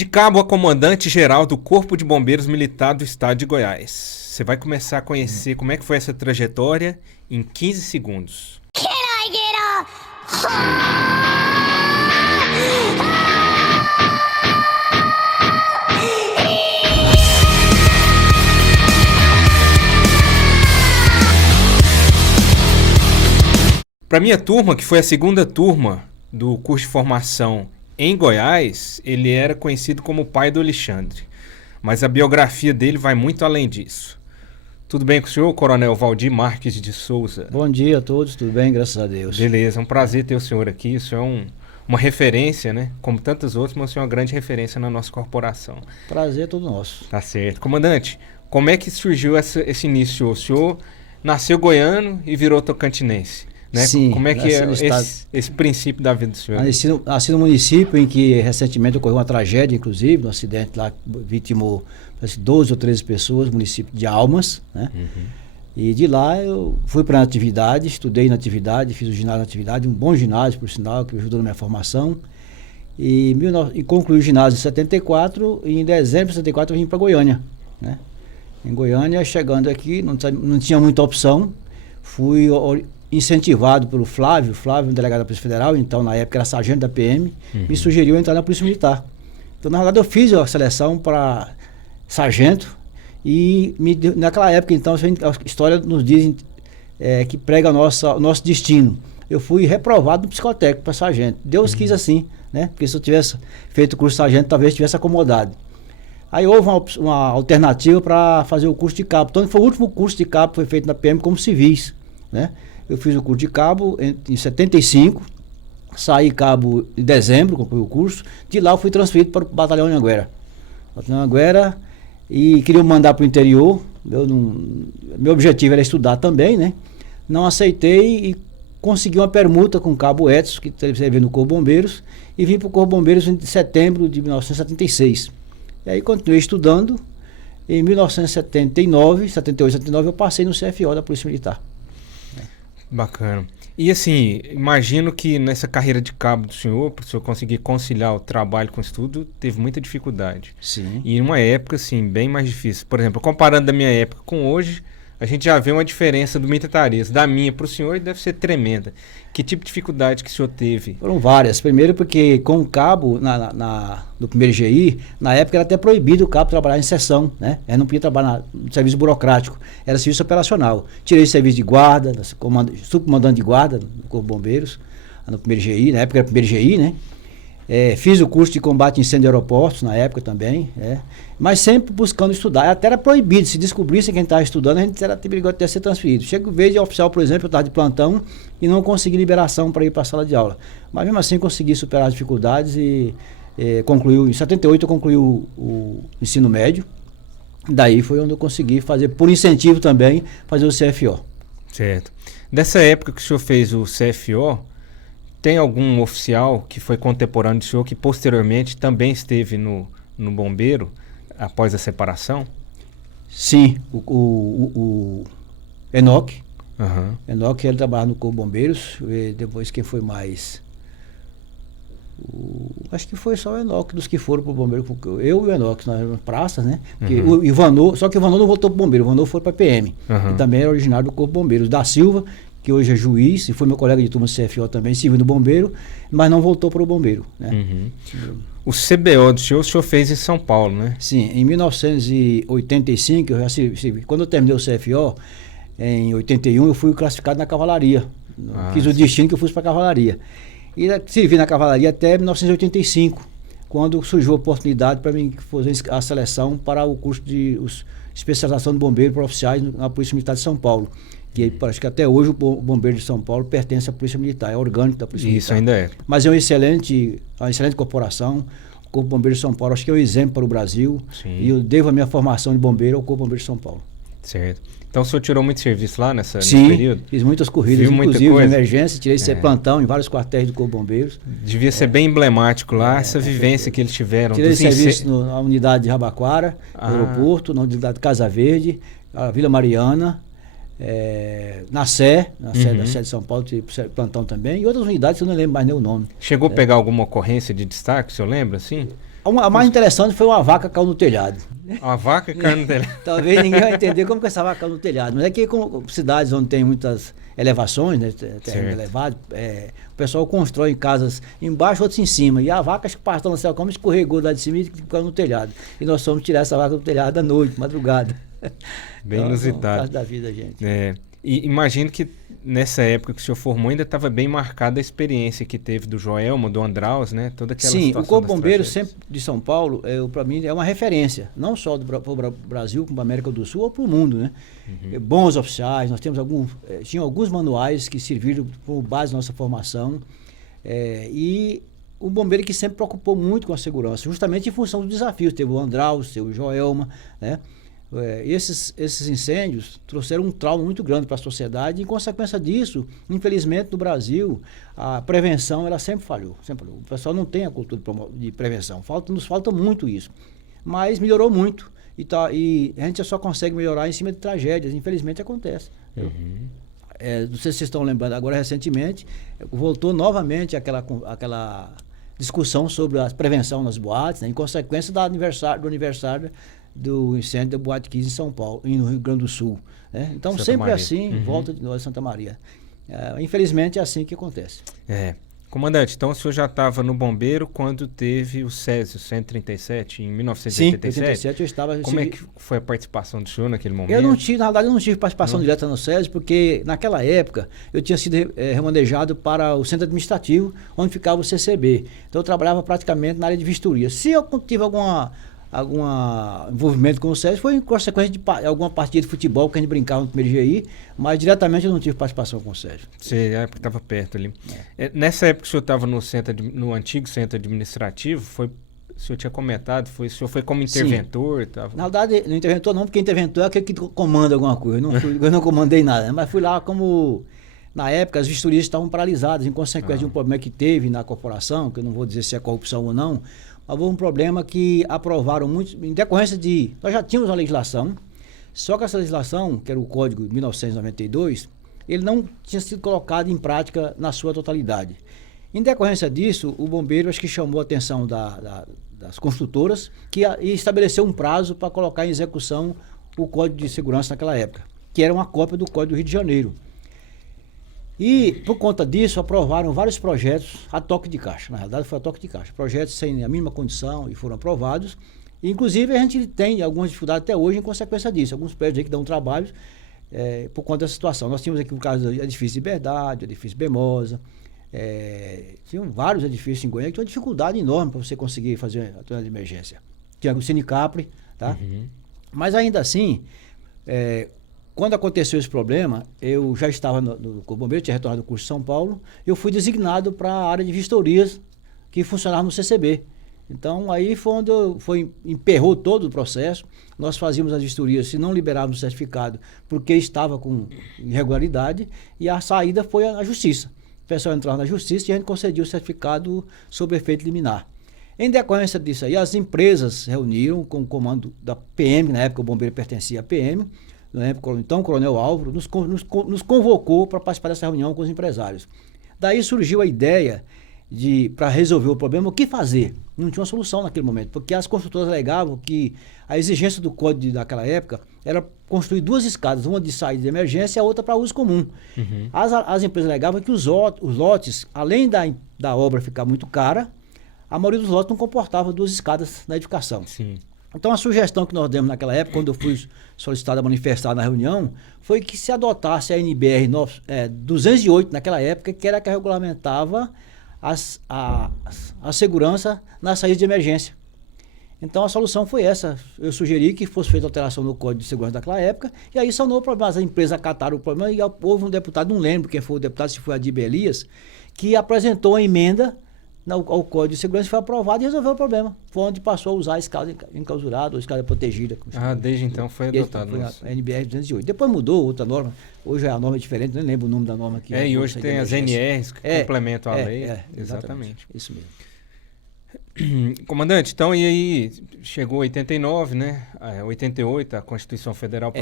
De cabo a comandante-geral do Corpo de Bombeiros Militar do Estado de Goiás. Você vai começar a conhecer como é que foi essa trajetória em 15 segundos. Can I get a... Para minha turma, que foi a segunda turma do curso de formação em Goiás, ele era conhecido como o pai do Alexandre. Mas a biografia dele vai muito além disso. Tudo bem com o senhor, Coronel Valdir Marques de Souza? Bom dia a todos, tudo bem? Graças a Deus. Beleza, é um prazer ter o senhor aqui. O senhor é uma referência, né? Como tantos outros, mas o senhor é uma grande referência na nossa corporação. Prazer é todo nosso. Tá certo. Comandante, como é que surgiu esse início? O senhor nasceu goiano e virou tocantinense, né? Sim. Como é que é esse princípio da vida do senhor? Nasci no município em que recentemente ocorreu uma tragédia, inclusive, um acidente lá que vitimou 12 ou 13 pessoas, município de Almas, né? Uhum. E de lá eu fui para a Natividade, estudei na Natividade, fiz o ginásio na Natividade, um bom ginásio, por sinal, que me ajudou na minha formação. E concluí o ginásio em 74 e em dezembro de 74 eu vim para Goiânia, né? Em Goiânia, chegando aqui, não tinha muita opção, fui incentivado pelo Flávio, um delegado da Polícia Federal, então na época era sargento da PM, me sugeriu entrar na Polícia Militar. Então na verdade eu fiz a seleção para sargento e naquela época então a história nos diz que prega o nosso destino. Eu fui reprovado no psicotécnico para sargento. Deus quis assim, né? Porque se eu tivesse feito o curso de sargento talvez tivesse acomodado. Aí houve uma alternativa para fazer o curso de cabo. Então foi o último curso de cabo que foi feito na PM como civis, né? Eu fiz o curso de cabo em 75, saí cabo em dezembro, concluí o curso. De lá eu fui transferido para o Batalhão Anhanguera. Batalhão Anhanguera, e queriam mandar para o interior. Meu objetivo era estudar também, né? Não aceitei e consegui uma permuta com o cabo Edson, que servia no Corpo Bombeiros, e vim para o Corpo Bombeiros em setembro de 1976. E aí continuei estudando. Em 1978, 79, eu passei no CFO da Polícia Militar. Bacana. E assim, imagino que nessa carreira de cabo do senhor, para o senhor conseguir conciliar o trabalho com o estudo, teve muita dificuldade. Sim. E em uma época, assim, bem mais difícil. Por exemplo, comparando da minha época com hoje, a gente já vê uma diferença do militarismo. Da minha para o senhor deve ser tremenda. Que tipo de dificuldade que o senhor teve? Foram várias. Primeiro porque com o cabo, no primeiro GI, na época era até proibido o cabo trabalhar em seção, né? Ele não podia trabalhar no serviço burocrático, era serviço operacional. Tirei serviço de guarda, subcomandante de guarda no Corpo de Bombeiros, no primeiro GI, na época era o primeiro GI, né? Fiz o curso de combate a incêndio de aeroportos na época também, mas sempre buscando estudar. Até era proibido, se descobrisse quem estava estudando, a gente era perigoso de ser transferido. Chego vez de oficial, por exemplo, eu estava de plantão e não consegui liberação para ir para a sala de aula. Mas mesmo assim consegui superar as dificuldades e em 78 eu concluí o ensino médio. Daí foi onde eu consegui fazer, por incentivo também, fazer o CFO. Certo. Dessa época que o senhor fez o CFO, tem algum oficial que foi contemporâneo do senhor que posteriormente também esteve no bombeiro após a separação? Sim, o Enoque. Uhum. Enoque, ele trabalhava no Corpo de Bombeiros. E depois quem foi mais? Acho que foi só o Enoque dos que foram para o bombeiro. Eu e o Enoque, nós éramos praças, né? O Ivanô, só que o Ivanô não voltou para o bombeiro, o Ivanô foi para a PM. E também era originário do Corpo de Bombeiros. Da Silva, que hoje é juiz, e foi meu colega de turma do CFO também, serviu no bombeiro, mas não voltou para o bombeiro, né? O CBO do senhor, o senhor fez em São Paulo, né? Sim, em 1985, eu já servi. Quando eu terminei o CFO, em 81, eu fui classificado na cavalaria. Fiz o destino que eu fui para a cavalaria. E servi na cavalaria até 1985, quando surgiu a oportunidade para mim fazer a seleção para o curso de especialização de bombeiro para oficiais na Polícia Militar de São Paulo. Que acho que até hoje o Bombeiro de São Paulo pertence à Polícia Militar, é orgânico da Polícia Militar. Isso ainda é. Mas é uma excelente corporação. O Corpo Bombeiro de São Paulo acho que é um exemplo para o Brasil. Sim. E eu devo a minha formação de bombeiro ao Corpo Bombeiro de São Paulo. Certo. Então o senhor tirou muito serviço lá nesse Sim, período? Fiz muitas corridas, viu inclusive muita de emergência, tirei plantão em vários quartéis do Corpo Bombeiros. Devia ser bem emblemático lá, essa vivência que eles tiveram. Tirei serviço na unidade de Rabaquara, no aeroporto, na unidade de Casa Verde, a Vila Mariana, na Sé da Sé de São Paulo, tive plantão também, e outras unidades que eu não lembro mais nem o nome. Chegou a pegar alguma ocorrência de destaque, o senhor lembra, assim? A mais interessante foi uma vaca caiu no telhado. Uma vaca caiu no telhado. Talvez ninguém vai entender como que essa vaca caiu no telhado. Mas é que com cidades onde tem muitas elevações, né, terreno elevado, o pessoal constrói casas embaixo, outros em cima. E a vaca, acho que pastou no céu, como escorregou lá de cima e caiu no telhado. E nós fomos tirar essa vaca do telhado à noite, madrugada. Bem inusitado. Caso da vida, gente. E imagino que nessa época que o senhor formou ainda estava bem marcada a experiência que teve do Joelma, do Andraus, né? Toda aquela situação. Sim, o Corpo Bombeiro sempre de São Paulo, para mim, é uma referência, não só para o Brasil, como para a América do Sul ou para o mundo, né? Bons oficiais, nós temos tinha alguns manuais que serviram como base da nossa formação, e o bombeiro que sempre preocupou muito com a segurança, justamente em função dos desafios. Teve o Andraus, teve o Joelma, né? Esses incêndios trouxeram um trauma muito grande para a sociedade e, em consequência disso, infelizmente, no Brasil, a prevenção ela sempre falhou. O pessoal não tem a cultura de prevenção. Nos falta muito isso. Mas melhorou muito. E a gente só consegue melhorar em cima de tragédias. Infelizmente, acontece. Não sei se vocês estão lembrando, agora recentemente, voltou novamente aquela discussão sobre a prevenção nas boates, né, em consequência do aniversário do incêndio da Boate 15 em São Paulo, no Rio Grande do Sul. Né? Então, Santa sempre Maria. assim, volta de nós, Santa Maria. Infelizmente, é assim que acontece. Comandante, então o senhor já estava no Bombeiro quando teve o Césio 137, em 1987? Sim, em 87 eu estava... Como é que foi a participação do senhor naquele momento? Na verdade, eu não tive participação direta no Césio, porque naquela época eu tinha sido remanejado para o centro administrativo, onde ficava o CCB. Então eu trabalhava praticamente na área de vistoria. Se eu tive algum envolvimento com o Césio, foi em consequência de alguma partida de futebol que a gente brincava no primeiro GI, mas diretamente eu não tive participação com o Césio. Você estava perto ali. Nessa época que o senhor estava no antigo centro administrativo, o senhor tinha comentado, o senhor foi como interventor? Tava... Na verdade, não interventor não, porque interventor é aquele que comanda alguma coisa. Eu não comandei nada, mas fui lá como... Na época, as vistorias estavam paralisadas em consequência de um problema que teve na corporação, que eu não vou dizer se é corrupção ou não, mas houve um problema que aprovaram muito, em decorrência de... Nós já tínhamos uma legislação, só que essa legislação, que era o Código de 1992, ele não tinha sido colocado em prática na sua totalidade. Em decorrência disso, o bombeiro acho que chamou a atenção das construtoras e estabeleceu um prazo para colocar em execução o Código de Segurança naquela época, que era uma cópia do Código do Rio de Janeiro. E, por conta disso, aprovaram vários projetos a toque de caixa. Na realidade, foi a toque de caixa. Projetos sem a mínima condição e foram aprovados. E, inclusive, a gente tem algumas dificuldades até hoje em consequência disso. Alguns prédios aí que dão trabalho por conta dessa situação. Nós tínhamos aqui o caso do edifício Liberdade, edifício Bemosa. Tinham vários edifícios em Goiânia que tinham uma dificuldade enorme para você conseguir fazer a torneira de emergência. Tinha o Cine Capri, tá? Mas, ainda assim... Quando aconteceu esse problema, eu já estava no Corpo Bombeiro, tinha retornado do curso de São Paulo, eu fui designado para a área de vistorias que funcionava no CCB. Então, aí foi onde emperrou todo o processo. Nós fazíamos as vistorias, se não liberávamos o certificado, porque estava com irregularidade, e a saída foi à justiça. O pessoal entrava na justiça e a gente concedia o certificado sob efeito liminar. Em decorrência disso aí, as empresas reuniram com o comando da PM, na época o bombeiro pertencia à PM, então o Coronel Álvaro nos convocou para participar dessa reunião com os empresários. Daí surgiu a ideia para resolver o problema, o que fazer? Não tinha uma solução naquele momento, porque as construtoras alegavam que a exigência do código daquela época era construir duas escadas, uma de saída de emergência e a outra para uso comum. As empresas alegavam que os lotes, além da obra ficar muito cara, a maioria dos lotes não comportava duas escadas na edificação. Sim. Então, a sugestão que nós demos naquela época, quando eu fui solicitado a manifestar na reunião, foi que se adotasse a NBR 208 naquela época, que era a que regulamentava a segurança na saída de emergência. Então, a solução foi essa. Eu sugeri que fosse feita alteração no Código de Segurança daquela época, e aí sanou o problema. As empresas acataram o problema, e houve um deputado, não lembro quem foi o deputado, se foi Adib Elias, que apresentou a emenda ao Código de Segurança, foi aprovado e resolveu o problema. Foi onde passou a usar a escada enclausurada ou escada protegida. Desde então foi adotado. Foi a NBR 208. Depois mudou outra norma. Hoje a norma é diferente, nem lembro o nome da norma que e hoje tem as NRs que complementam a lei. Exatamente. Isso mesmo. Comandante, então, e aí chegou 89, né? 88, a Constituição Federal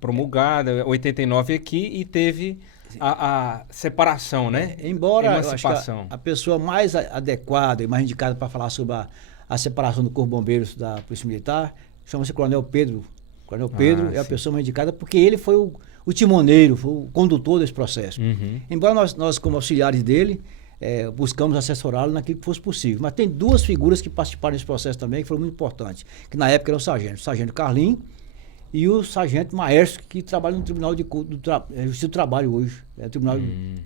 promulgada, 89 aqui, e teve a separação, né? Embora eu acho que a pessoa mais adequada e mais indicada para falar sobre a separação do Corpo de Bombeiros da Polícia Militar, chama-se Coronel Pedro. Coronel Pedro é a pessoa mais indicada porque ele foi o timoneiro, foi o condutor desse processo. Embora nós como auxiliares dele, buscamos assessorá-lo naquilo que fosse possível. Mas tem duas figuras que participaram desse processo também, que foram muito importantes, que na época era o Sargento Carlinho e o Sargento Maestro, que trabalha no Tribunal de Justiça do Trabalho hoje, Tribunal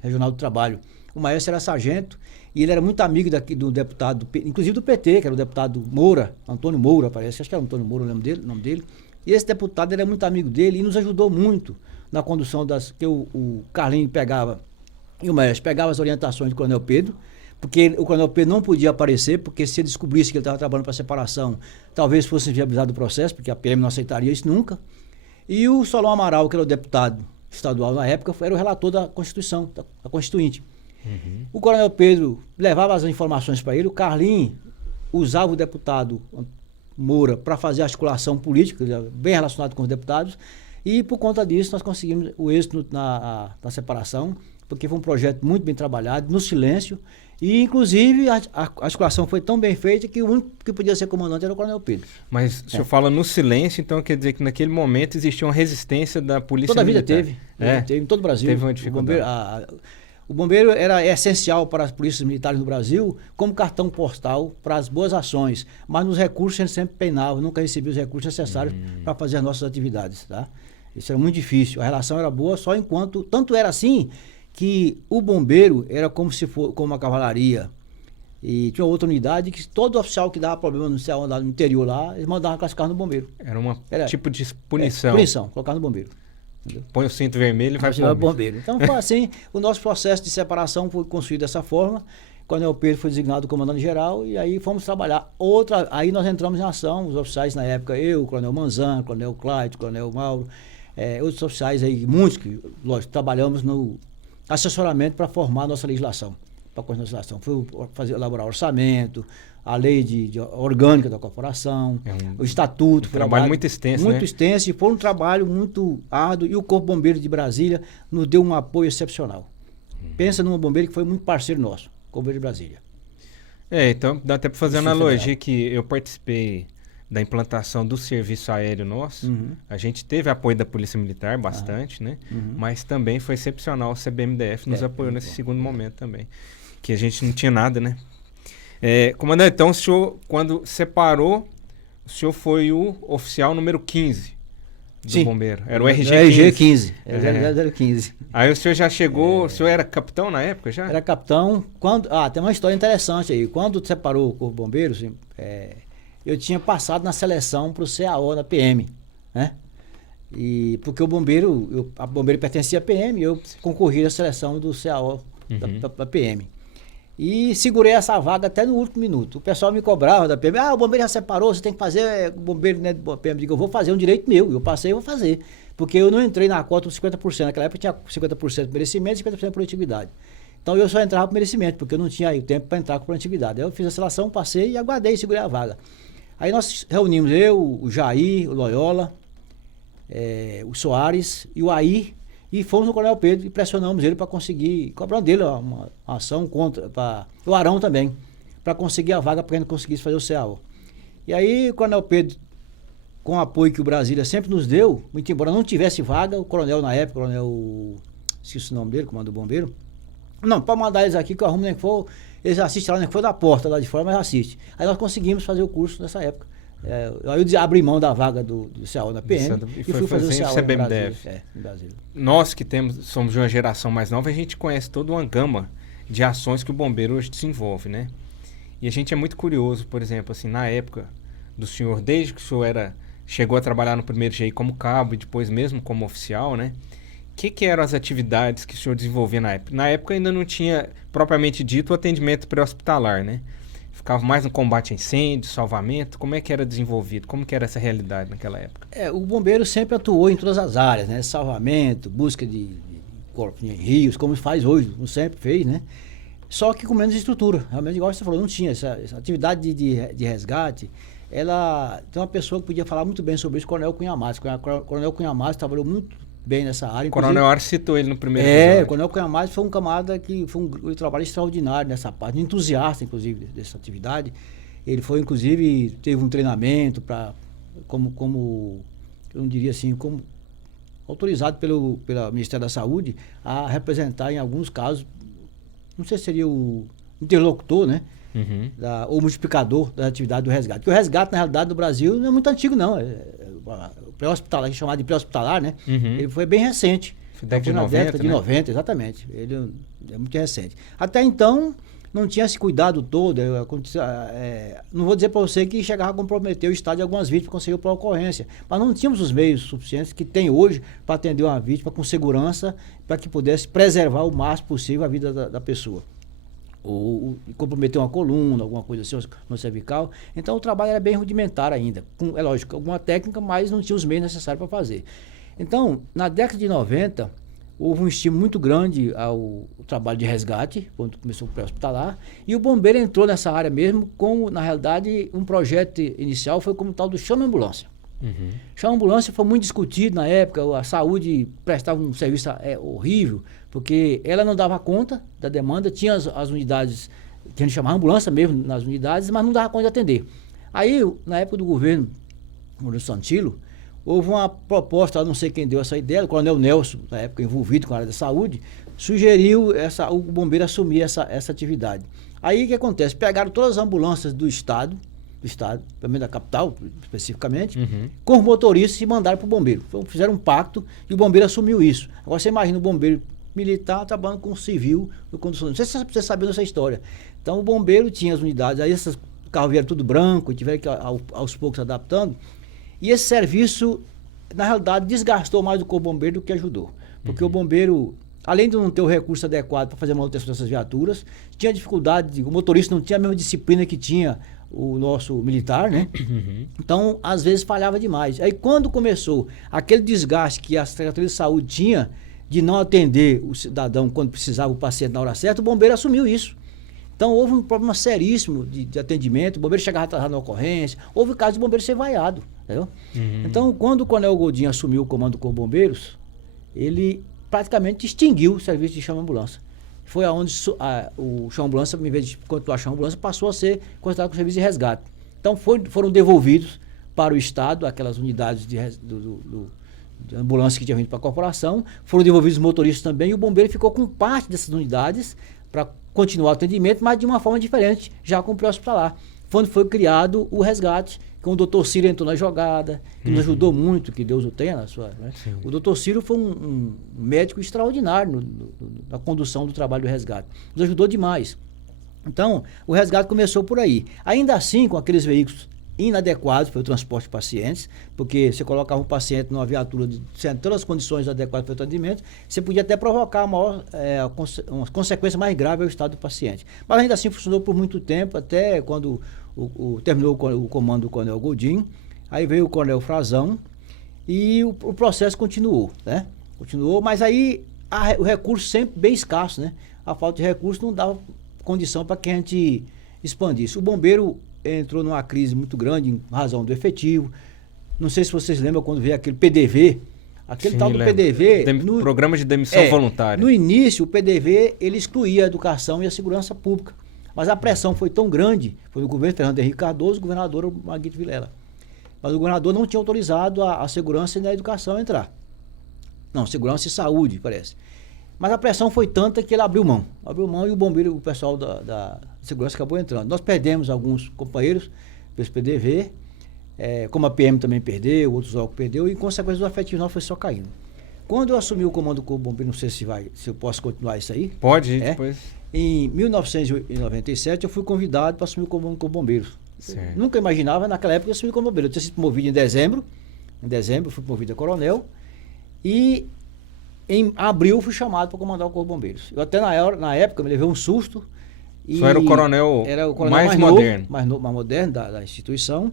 Regional do Trabalho. O Maestro era sargento e ele era muito amigo do deputado, inclusive do PT, que era o deputado Moura, Antônio Moura, parece, acho que era Antônio Moura o nome dele. E esse deputado era muito amigo dele e nos ajudou muito na condução que o Carlinho pegava, e o Maestro pegava as orientações do Coronel Pedro, porque o Coronel Pedro não podia aparecer, porque se ele descobrisse que ele estava trabalhando para separação, talvez fosse inviabilizado o processo, porque a PM não aceitaria isso nunca. E o Solon Amaral, que era o deputado estadual na época, era o relator da Constituição, da Constituinte. O Coronel Pedro levava as informações para ele, o Carlinho usava o deputado Moura para fazer a articulação política, bem relacionado com os deputados, e por conta disso nós conseguimos o êxito na separação, porque foi um projeto muito bem trabalhado, no silêncio, e inclusive a articulação foi tão bem feita que o único que podia ser comandante era o Coronel Pedro. Mas o senhor fala no silêncio, então quer dizer que naquele momento existia uma resistência da polícia militar? Toda a vida teve, em todo o Brasil. Teve uma dificuldade. O bombeiro era essencial para as polícias militares no Brasil como cartão postal para as boas ações, mas nos recursos a gente sempre penava, nunca recebia os recursos necessários para fazer as nossas atividades, tá? Isso era muito difícil, a relação era boa só enquanto, tanto era assim que o bombeiro era como se fosse como a cavalaria, e tinha outra unidade que todo oficial que dava problema no interior lá, eles mandavam classificar no bombeiro. Era tipo de punição. Punição, colocar no bombeiro. Entendeu? Põe o cinto vermelho e vai para o bombeiro. Então foi assim, o nosso processo de separação foi construído dessa forma. Quando o Pedro foi designado comandante-geral, e aí fomos trabalhar aí nós entramos em ação, os oficiais na época, eu, o Coronel Manzan, o Coronel Cláudio, o Coronel Mauro, outros oficiais aí, muitos que, lógico, trabalhamos no assessoramento para formar a nossa legislação, para a legislação. Foi elaborar orçamento, a lei orgânica da corporação, o estatuto. Um trabalho muito extenso, muito extenso, e foi um trabalho muito árduo, e o Corpo Bombeiro de Brasília nos deu um apoio excepcional. Pensa num bombeiro que foi muito parceiro nosso, Corpo Bombeiro de Brasília. Então dá até para fazer analogia que eu participei da implantação do serviço aéreo nosso. A gente teve apoio da Polícia Militar bastante, né? Mas também foi excepcional, o CBMDF nos apoiou nesse segundo momento também, que a gente não tinha nada, né? Comandante, então o senhor, quando separou, o senhor foi o oficial número 15 do bombeiro. Era o RG15. Era o 15. Aí o senhor já chegou, o senhor era capitão na época já? Era capitão. Tem uma história interessante aí. Quando separou o Corpo Bombeiro, eu tinha passado na seleção para o CAO da PM, né? E porque a bombeiro pertencia à PM, eu concorri à seleção do CAO da PM. E segurei essa vaga até no último minuto. O pessoal me cobrava da PM, o bombeiro já separou, você tem que fazer, o bombeiro, né, da PM. Eu digo, eu vou fazer um direito meu, eu passei, eu vou fazer. Porque eu não entrei na cota dos 50%, naquela época tinha 50% de merecimento e 50% de produtividade. Então eu só entrava por merecimento, porque eu não tinha o tempo para entrar com produtividade. Aí eu fiz a seleção, passei e aguardei, segurei a vaga. Aí nós reunimos o Jair, o Loyola, o Soares e o Air, e fomos no Coronel Pedro e pressionamos ele para conseguir, cobrando dele uma ação contra, o Arão também, para conseguir a vaga para que ele conseguisse fazer o CAO. E aí o Coronel Pedro, com o apoio que o Brasília sempre nos deu, muito embora não tivesse vaga, o coronel na época, esqueci o nome dele, comando do bombeiro, não, pode mandar eles aqui que eu arrumo nem que for, eles assistem lá, nem que for da porta lá de fora, mas assiste. Aí nós conseguimos fazer o curso nessa época. Aí eu abri mão da vaga do CAO na PM e fui fazer o CBMDF. Em Brasília. Nós que somos de uma geração mais nova, a gente conhece toda uma gama de ações que o bombeiro hoje desenvolve, né? E a gente é muito curioso, por exemplo, assim, na época do senhor, desde que o senhor chegou a trabalhar no primeiro GI como cabo e depois mesmo como oficial, né? O que eram as atividades que o senhor desenvolvia na época? Na época ainda não tinha, propriamente dito, o atendimento pré-hospitalar, né? Ficava mais no combate a incêndio, salvamento. Como é que era desenvolvido? Como que era essa realidade naquela época? O bombeiro sempre atuou em todas as áreas, né? Salvamento, busca de corpos em rios, como faz hoje, como sempre fez, né? Só que com menos estrutura. Realmente, igual você falou, não tinha essa atividade de resgate. Tem uma pessoa que podia falar muito bem sobre isso, o Coronel Cunha Matos. O Coronel Cunha Matos trabalhou muito bem nessa área. O Coronel Ar citou ele no primeiro episódio. O Coronel Cunha Matos foi um camarada que foi um trabalho extraordinário nessa parte, um entusiasta, inclusive, dessa atividade. Ele foi, inclusive, teve um treinamento eu não diria assim, como autorizado pelo Ministério da Saúde a representar em alguns casos, não sei se seria o interlocutor, né? Ou multiplicador da atividade do resgate. Porque o resgate, na realidade, do Brasil não é muito antigo, não. O pré-hospitalar, que é chamado de pré-hospitalar, né? Ele foi bem recente. Década de 90, década de 90, exatamente. Ele é muito recente. Até então, não tinha esse cuidado todo. Não vou dizer para você que chegava a comprometer o Estado de algumas vítimas para conseguir para ocorrência. Mas não tínhamos os meios suficientes que tem hoje para atender uma vítima com segurança, para que pudesse preservar o máximo possível a vida da pessoa. Ou comprometer uma coluna, alguma coisa assim, no cervical. Então o trabalho era bem rudimentar ainda. É lógico, alguma técnica, mas não tinha os meios necessários para fazer. Então, na década de 90, houve um estímulo muito grande ao trabalho de resgate, quando começou o pré-hospitalar, e o bombeiro entrou nessa área mesmo, na realidade, um projeto inicial foi como tal do chama-ambulância. Chama-ambulância foi muito discutido na época, a saúde prestava um serviço horrível, porque ela não dava conta da demanda, tinha as unidades, que a gente chamava ambulância mesmo nas unidades, mas não dava conta de atender. Aí, na época do governo Maurício Santilo, houve uma proposta, não sei quem deu essa ideia, o Coronel Nelson, na época envolvido com a área da saúde, sugeriu o bombeiro assumir essa atividade. Aí o que acontece? Pegaram todas as ambulâncias do Estado, pelo menos da capital, especificamente, com os motoristas e mandaram para o bombeiro. Então, fizeram um pacto e o bombeiro assumiu isso. Agora você imagina o bombeiro militar trabalhando com o civil no condução. Não sei se você sabe dessa história. Então o bombeiro tinha as unidades, aí esses carros vieram tudo branco, e tiveram que aos poucos se adaptando. E esse serviço, na realidade, desgastou mais o corpo bombeiro do que ajudou. Porque o bombeiro, além de não ter o recurso adequado para fazer a manutenção dessas viaturas, tinha dificuldade, o motorista não tinha a mesma disciplina que tinha o nosso militar, né? Então, às vezes, falhava demais. Aí, quando começou aquele desgaste que a Secretaria de Saúde tinha de não atender o cidadão quando precisava o paciente na hora certa, o bombeiro assumiu isso. Então, houve um problema seríssimo de atendimento, o bombeiro chegava atrasado na ocorrência, houve caso de bombeiro ser vaiado, entendeu? Então, quando o Coronel Godinho assumiu o comando do Corpo de Bombeiros, ele praticamente extinguiu o serviço de chama-ambulância. Foi aonde o chama-ambulância, em vez de continuar a chama-ambulância, passou a ser considerado como serviço de resgate. Então, foram devolvidos para o Estado, aquelas unidades de ambulância que tinham vindo para a corporação, foram devolvidos os motoristas também, e o bombeiro ficou com parte dessas unidades para continuar o atendimento, mas de uma forma diferente, já com o pré-hospitalar. Foi criado o resgate, que o doutor Ciro entrou na jogada, que nos ajudou muito, que Deus o tenha na sua... Né? O doutor Ciro foi um médico extraordinário na condução do trabalho do resgate. Nos ajudou demais. Então, o resgate começou por aí. Ainda assim, com aqueles veículos inadequados para o transporte de pacientes, porque você colocava um paciente numa viatura sem todas as condições adequadas para o atendimento, você podia até provocar uma consequência mais grave ao estado do paciente. Mas ainda assim funcionou por muito tempo, até quando terminou o comando do Coronel Godinho, aí veio o Coronel Frazão e o processo continuou, né? Continuou, mas aí o recurso sempre bem escasso, né? A falta de recurso não dava condição para que a gente expandisse. O bombeiro entrou numa crise muito grande em razão do efetivo. Não sei se vocês lembram quando veio aquele PDV. Aquele tal do PDV... Programa de demissão voluntária. No início, o PDV ele excluía a educação e a segurança pública. Mas a pressão foi tão grande, foi do governo Fernando Henrique Cardoso, o governador Marguito Vilela. Mas o governador não tinha autorizado a segurança e a educação a entrar. Não, segurança e saúde, parece. Mas a pressão foi tanta que ele abriu mão. Abriu mão e o bombeiro, o pessoal da segurança acabou entrando. Nós perdemos alguns companheiros pelo PDV, como a PM também perdeu, outros órgãos perdeu, e em consequência o efetivo nosso foi só caindo. Quando eu assumi o comando do Corpo Bombeiro, não sei se eu posso continuar isso aí. Pode, depois. Em 1997 eu fui convidado para assumir o comando do Corpo Bombeiros. Nunca imaginava, naquela época, eu assumi o Corpo Bombeiro. Eu tinha sido promovido em dezembro. Em dezembro eu fui promovido a coronel. E em abril eu fui chamado para comandar o Corpo de Bombeiros. Eu até na época me levei um susto. Só era o coronel mais moderno. Mais moderno da instituição.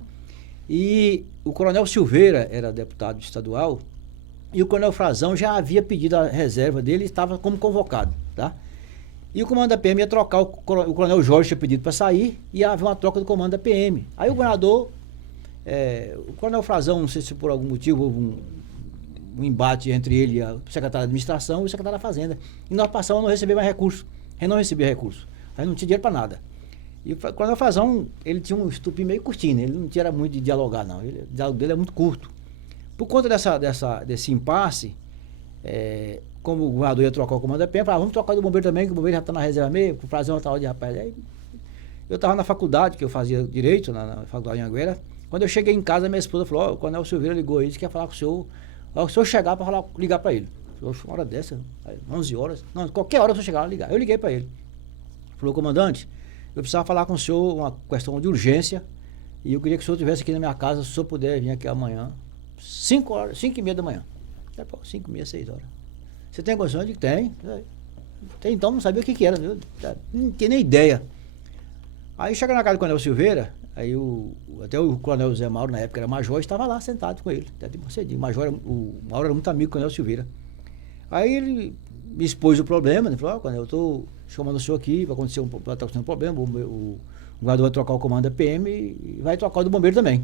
E o Coronel Silveira era deputado estadual. E o Coronel Frazão já havia pedido a reserva dele e estava como convocado, tá? E o comando da PM ia trocar, o Coronel Jorge tinha pedido para sair e ia haver uma troca do comando da PM. Aí o governador, o Coronel Frazão, não sei se por algum motivo houve um embate entre ele e o secretário de administração e o secretário da Fazenda. E nós passamos a não receber mais recursos. Eu não recebia recurso. Aí não tinha dinheiro para nada. E o Coronel Frazão, ele tinha um estupim meio curtinho, né? Ele não tinha muito de dialogar, não. O diálogo dele é muito curto. Por conta desse impasse, como o governador ia trocar o comando da PM, falava, vamos trocar do bombeiro também, que o bombeiro já está na reserva mesmo, fazer uma tal de rapaz. Aí, eu estava na faculdade, que eu fazia direito, na faculdade em Anguera. Quando eu cheguei em casa, minha esposa falou, o Coronel Silveira ligou aí, disse que ia falar com o senhor. O senhor chegar para ligar para ele. Eu falei, uma hora dessa, 11 horas. Não, qualquer hora eu chegar lá ligar. Eu liguei para ele. Falou, comandante, eu precisava falar com o senhor uma questão de urgência e eu queria que o senhor estivesse aqui na minha casa, se o senhor puder vir aqui amanhã, 5 horas, 5h30 da manhã. 5h30, 6 horas. Você tem condição de que tem? Tem, então não sabia o que era, viu? Não tinha nem ideia. Aí chega na casa do Coronel Silveira, aí até o Coronel Zé Mauro, na época era major, estava lá sentado com ele. Até de cedinho. O Mauro era muito amigo do Coronel Silveira. Aí ele me expôs o problema, né? Falou, Coronel, eu estou chamando o senhor aqui, vai acontecer tá acontecendo um problema, o governador vai trocar o comando da PM e vai trocar o do bombeiro também.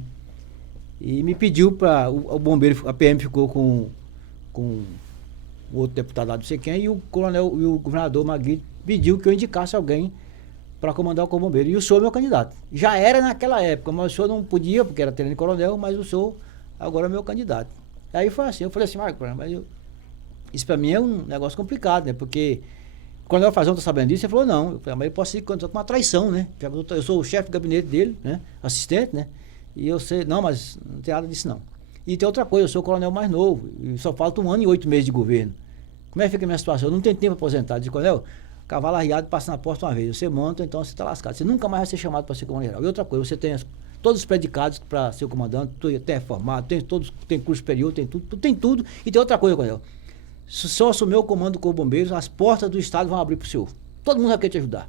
E me pediu para o bombeiro, a PM ficou com o outro deputado lá, não sei quem, e o governador Magui pediu que eu indicasse alguém para comandar o Corpo Bombeiro. E o senhor é meu candidato. Já era naquela época, mas o senhor não podia, porque era tenente-coronel, mas o senhor agora é meu candidato. Aí foi assim, eu falei assim, Marco, mas isso para mim é um negócio complicado, né? Porque quando eu Frazão tá sabendo disso, ele falou, não, eu falei, mas eu posso ir com uma traição, né? Eu sou o chefe do gabinete dele, né? Assistente, né? E eu sei, não, mas não tem nada disso não. E tem outra coisa, eu sou o coronel mais novo, e só falta 1 ano e 8 meses de governo. Como é que fica a minha situação? Eu não tenho tempo para aposentar. Diz, coronel, cavalo arriado passa na porta uma vez. Você monta, então você está lascado. Você nunca mais vai ser chamado para ser comandante geral. E outra coisa, você tem todos os predicados para ser comandante, até formado, tem curso superior, tem tudo. E tem outra coisa, coronel. Se o senhor assumir o comando do Corpo de Bombeiros, as portas do Estado vão abrir para o senhor. Todo mundo vai querer te ajudar.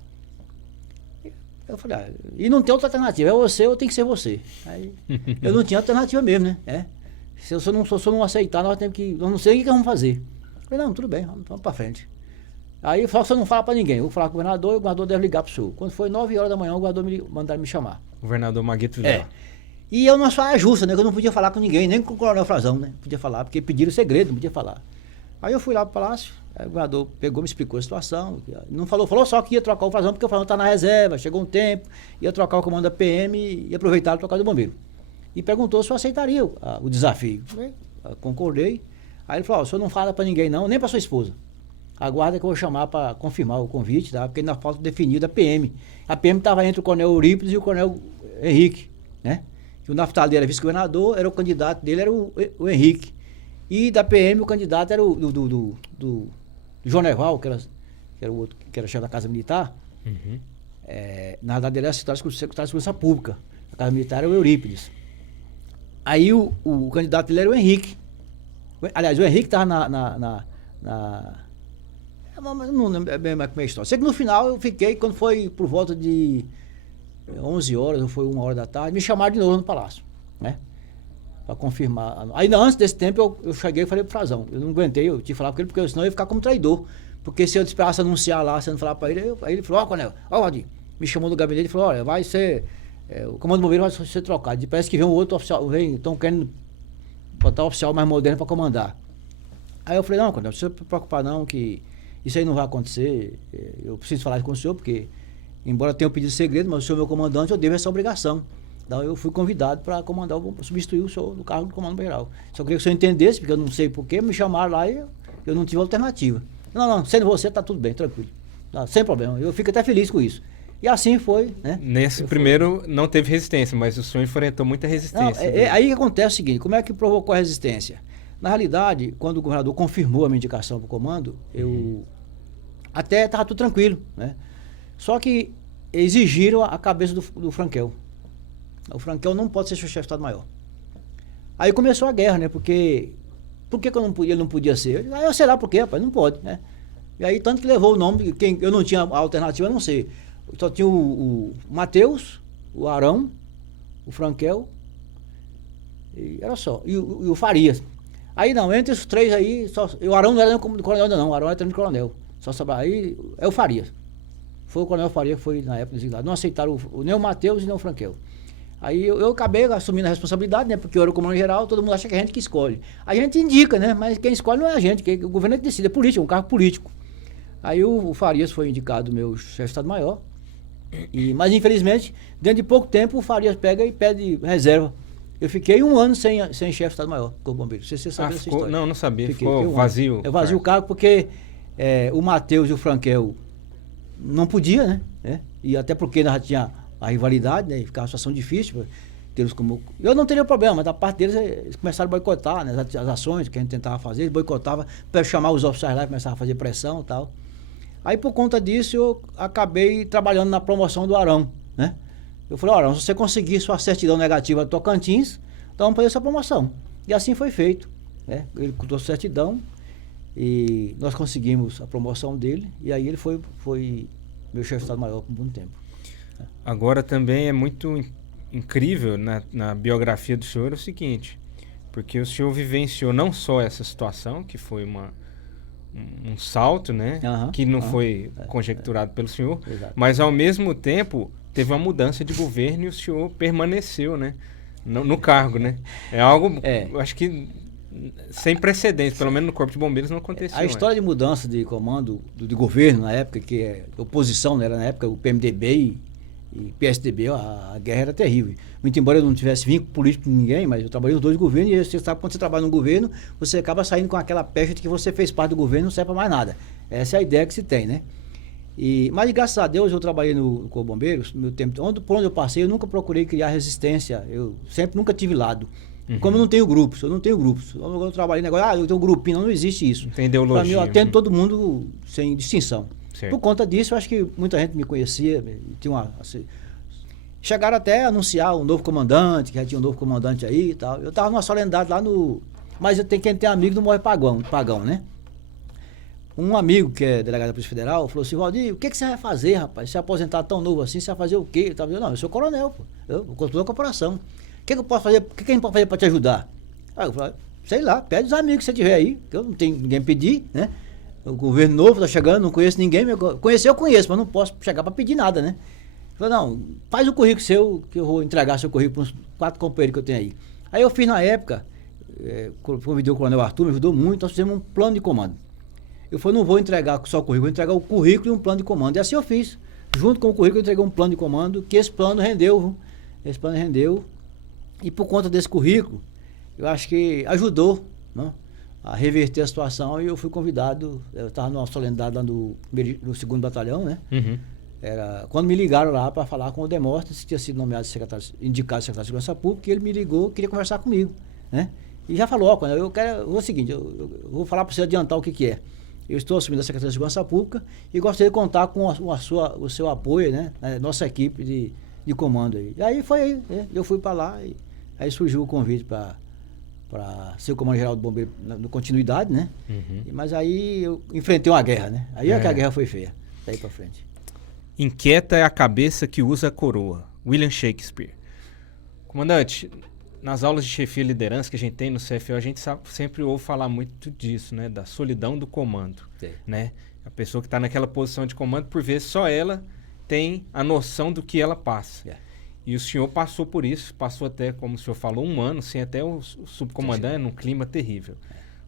Eu falei, e não tem outra alternativa, é você ou tem que ser você. Aí, eu não tinha alternativa mesmo, né? Se o senhor não aceitar, nós não sei o que vamos fazer. Eu falei, não, tudo bem, vamos para frente. Aí eu falei, você não fala para ninguém, eu vou falar com o governador e o governador deve ligar para o senhor. Quando foi 9 horas da manhã, o governador mandaram me chamar. Governador Maguito Vilela. E eu não saia justa, né? Que eu não podia falar com ninguém, nem com o Coronel Frazão, né? Podia falar, porque pediram segredo, não podia falar. Aí eu fui lá pro palácio, aí o governador pegou, me explicou a situação. Não falou só que ia trocar o Frazão, porque o Frazão tá na reserva, chegou um tempo, ia trocar o comando da PM e aproveitar e trocar do bombeiro. E perguntou se eu aceitaria o desafio. Eu concordei. Aí ele falou, o senhor não fala para ninguém não, nem para sua esposa. Aguarda que eu vou chamar para confirmar o convite, tá? Porque ainda falta definir da PM. A PM estava entre o coronel Eurípides e o coronel Henrique, né? E o Naftali era vice-governador, era o candidato dele, era o Henrique. E da PM o candidato era o do João Neval, que era o outro, que era chefe da Casa Militar. Uhum. Na verdade ele era secretário de Segurança Pública. A Casa Militar era o Eurípides. Aí o candidato dele era o Henrique. Aliás, o Henrique estava não lembro bem como é a história. Sei que no final eu fiquei, quando foi por volta de 11 horas, ou foi 1 hora da tarde, me chamaram de novo no palácio, né? Para confirmar. Ainda antes desse tempo eu cheguei e falei pro Frazão. Eu não aguentei, eu tive que falar com ele, porque senão eu ia ficar como traidor. Porque se eu esperasse anunciar lá, se eu não falar para ele, aí ele falou, Coronel, Valdir, me chamou do gabinete e falou, olha, vai ser, o comando do bombeiro vai ser trocado. E parece que vem um outro oficial, estão querendo botar um oficial mais moderno para comandar. Aí eu falei, não, Coronel, não precisa se preocupar não, que isso aí não vai acontecer. Eu preciso falar com o senhor, porque, embora eu tenha pedido segredo, mas o senhor é meu comandante, eu devo essa obrigação. Então eu fui convidado para substituir o senhor no cargo do comando geral. Só queria que o senhor entendesse, porque eu não sei porquê, me chamaram lá e eu não tive alternativa. Não, sendo você, tá tudo bem, tranquilo. Tá, sem problema. Eu fico até feliz com isso. E assim foi, né? Nesse primeiro não teve resistência, mas o senhor enfrentou muita resistência. Não, aí que acontece o seguinte, como é que provocou a resistência? Na realidade, quando o governador confirmou a minha indicação para o comando, eu até estava tudo tranquilo, né? Só que exigiram a cabeça do Franquel. O Franquel não pode ser seu chefe de Estado-Maior. Aí começou a guerra, né? Por que ele não podia ser? Eu sei lá por quê, rapaz, não pode, né? E aí tanto que levou o nome, eu não tinha alternativa, eu não sei. Só tinha o Matheus, o Arão, o Franquel, e era só. E o Farias. Aí não, entre os três aí, o Arão não era nem coronel ainda não, o Arão era tenente-coronel. Só sobrava aí, é o Farias. Foi o coronel Farias que foi na época designado. Não aceitaram nem o Matheus e nem o Franquel. Aí eu acabei assumindo a responsabilidade, né? Porque eu era o comando geral, todo mundo acha que é a gente que escolhe. A gente indica, né? Mas quem escolhe não é a gente, o governo é que decide, é político, é um cargo político. Aí o Farias foi indicado meu chefe de Estado-Maior. Mas infelizmente, dentro de pouco tempo, o Farias pega e pede reserva. Eu fiquei 1 ano sem chefe de Estado-Maior, Corpo Bombeiro. Você sabe dessa história. Não sabia. Fiquei Ficou vazio. Eu vazio o cargo porque o Matheus e o Frankel não podia, né? E até porque nós já tinha a rivalidade, né? E ficava uma situação difícil. Tê-los como... Eu não teria problema, mas da parte deles eles começaram a boicotar, né? As ações que a gente tentava fazer, eles boicotavam para chamar os oficiais lá e começavam a fazer pressão e tal. Aí por conta disso eu acabei trabalhando na promoção do Arão, né? Eu falei, Arão, se você conseguir sua certidão negativa do Tocantins, então vamos fazer essa promoção. E assim foi feito, né? Ele trouxe certidão e nós conseguimos a promoção dele e aí ele foi meu chefe de Estado-Maior por muito tempo. Agora também é muito incrível na biografia do senhor o seguinte, porque o senhor vivenciou não só essa situação, que foi um salto, né? Que não foi conjecturado pelo senhor, mas ao mesmo tempo teve uma mudança de governo e o senhor permaneceu, né? No cargo, né? É algo, eu acho que sem precedentes, pelo menos no Corpo de Bombeiros não aconteceu. A história de mudança de comando de governo na época, que oposição, né? Era na época o PMDB e PSDB, a guerra era terrível. Muito embora eu não tivesse vínculo político com ninguém, mas eu trabalhei nos 2 governos e você sabe, quando você trabalha num governo, você acaba saindo com aquela pecha de que você fez parte do governo e não serve para mais nada. Essa é a ideia que se tem, né? Mas graças a Deus eu trabalhei no Corpo de Bombeiros, no meu tempo, por onde eu passei, eu nunca procurei criar resistência, eu nunca tive lado. Como eu não tenho grupos, eu trabalhei negócio, eu tenho um grupinho, não existe isso. Tem ideologia. Para mim, eu atendo todo mundo sem distinção. Certo. Por conta disso, eu acho que muita gente me conhecia, chegaram até a anunciar um novo comandante, que já tinha um novo comandante aí e tal. Eu estava numa solenidade lá mas quem tem amigo não morre pagão, né? Um amigo que é delegado da Polícia Federal falou assim, Valdir, o que você vai fazer, rapaz? Se aposentar tão novo assim, você vai fazer o quê? Eu não, eu sou coronel, pô. Eu construo a corporação. O que eu posso fazer? O que a gente pode fazer para te ajudar? Aí eu falei, sei lá, pede os amigos que você tiver aí, que eu não tenho ninguém pedir, né? O governo novo tá chegando, não conheço ninguém, conhecer eu conheço, mas não posso chegar para pedir nada, né? Eu falei, não, faz o currículo seu, que eu vou entregar seu currículo para uns 4 companheiros que eu tenho aí. Aí eu fiz na época, convidei o coronel Arthur, me ajudou muito, nós fizemos um plano de comando. Eu falei, não vou entregar só o currículo, vou entregar o currículo e um plano de comando. E assim eu fiz. Junto com o currículo eu entreguei um plano de comando, que esse plano rendeu. Esse plano rendeu. E por conta desse currículo, eu acho que ajudou, né, a reverter a situação. E eu fui convidado, eu estava numa solenidade lá no 2º Batalhão, né? Quando me ligaram lá para falar com o Demóstenes, que tinha sido nomeado indicado secretário de Segurança Pública, ele me ligou, queria conversar comigo, né? E já falou, eu quero o seguinte, eu vou falar para você adiantar o que é. Eu estou assumindo a Secretaria de Segurança Pública e gostaria de contar com o seu apoio, né? Nossa equipe de comando aí. E aí foi aí, né? Eu fui para lá e aí surgiu o convite para ser o comandante-geral do Bombeiro na continuidade, né? Mas aí eu enfrentei uma guerra, né? Aí é que a guerra foi feia, daí para frente. Inquieta é a cabeça que usa a coroa. William Shakespeare. Comandante, nas aulas de chefia e liderança que a gente tem no CFO, a gente sempre ouve falar muito disso, né? Da solidão do comando, né? A pessoa que está naquela posição de comando, por vezes só ela tem a noção do que ela passa. E o senhor passou por isso, passou até, como o senhor falou, 1 ano sem até o subcomandante, num clima terrível.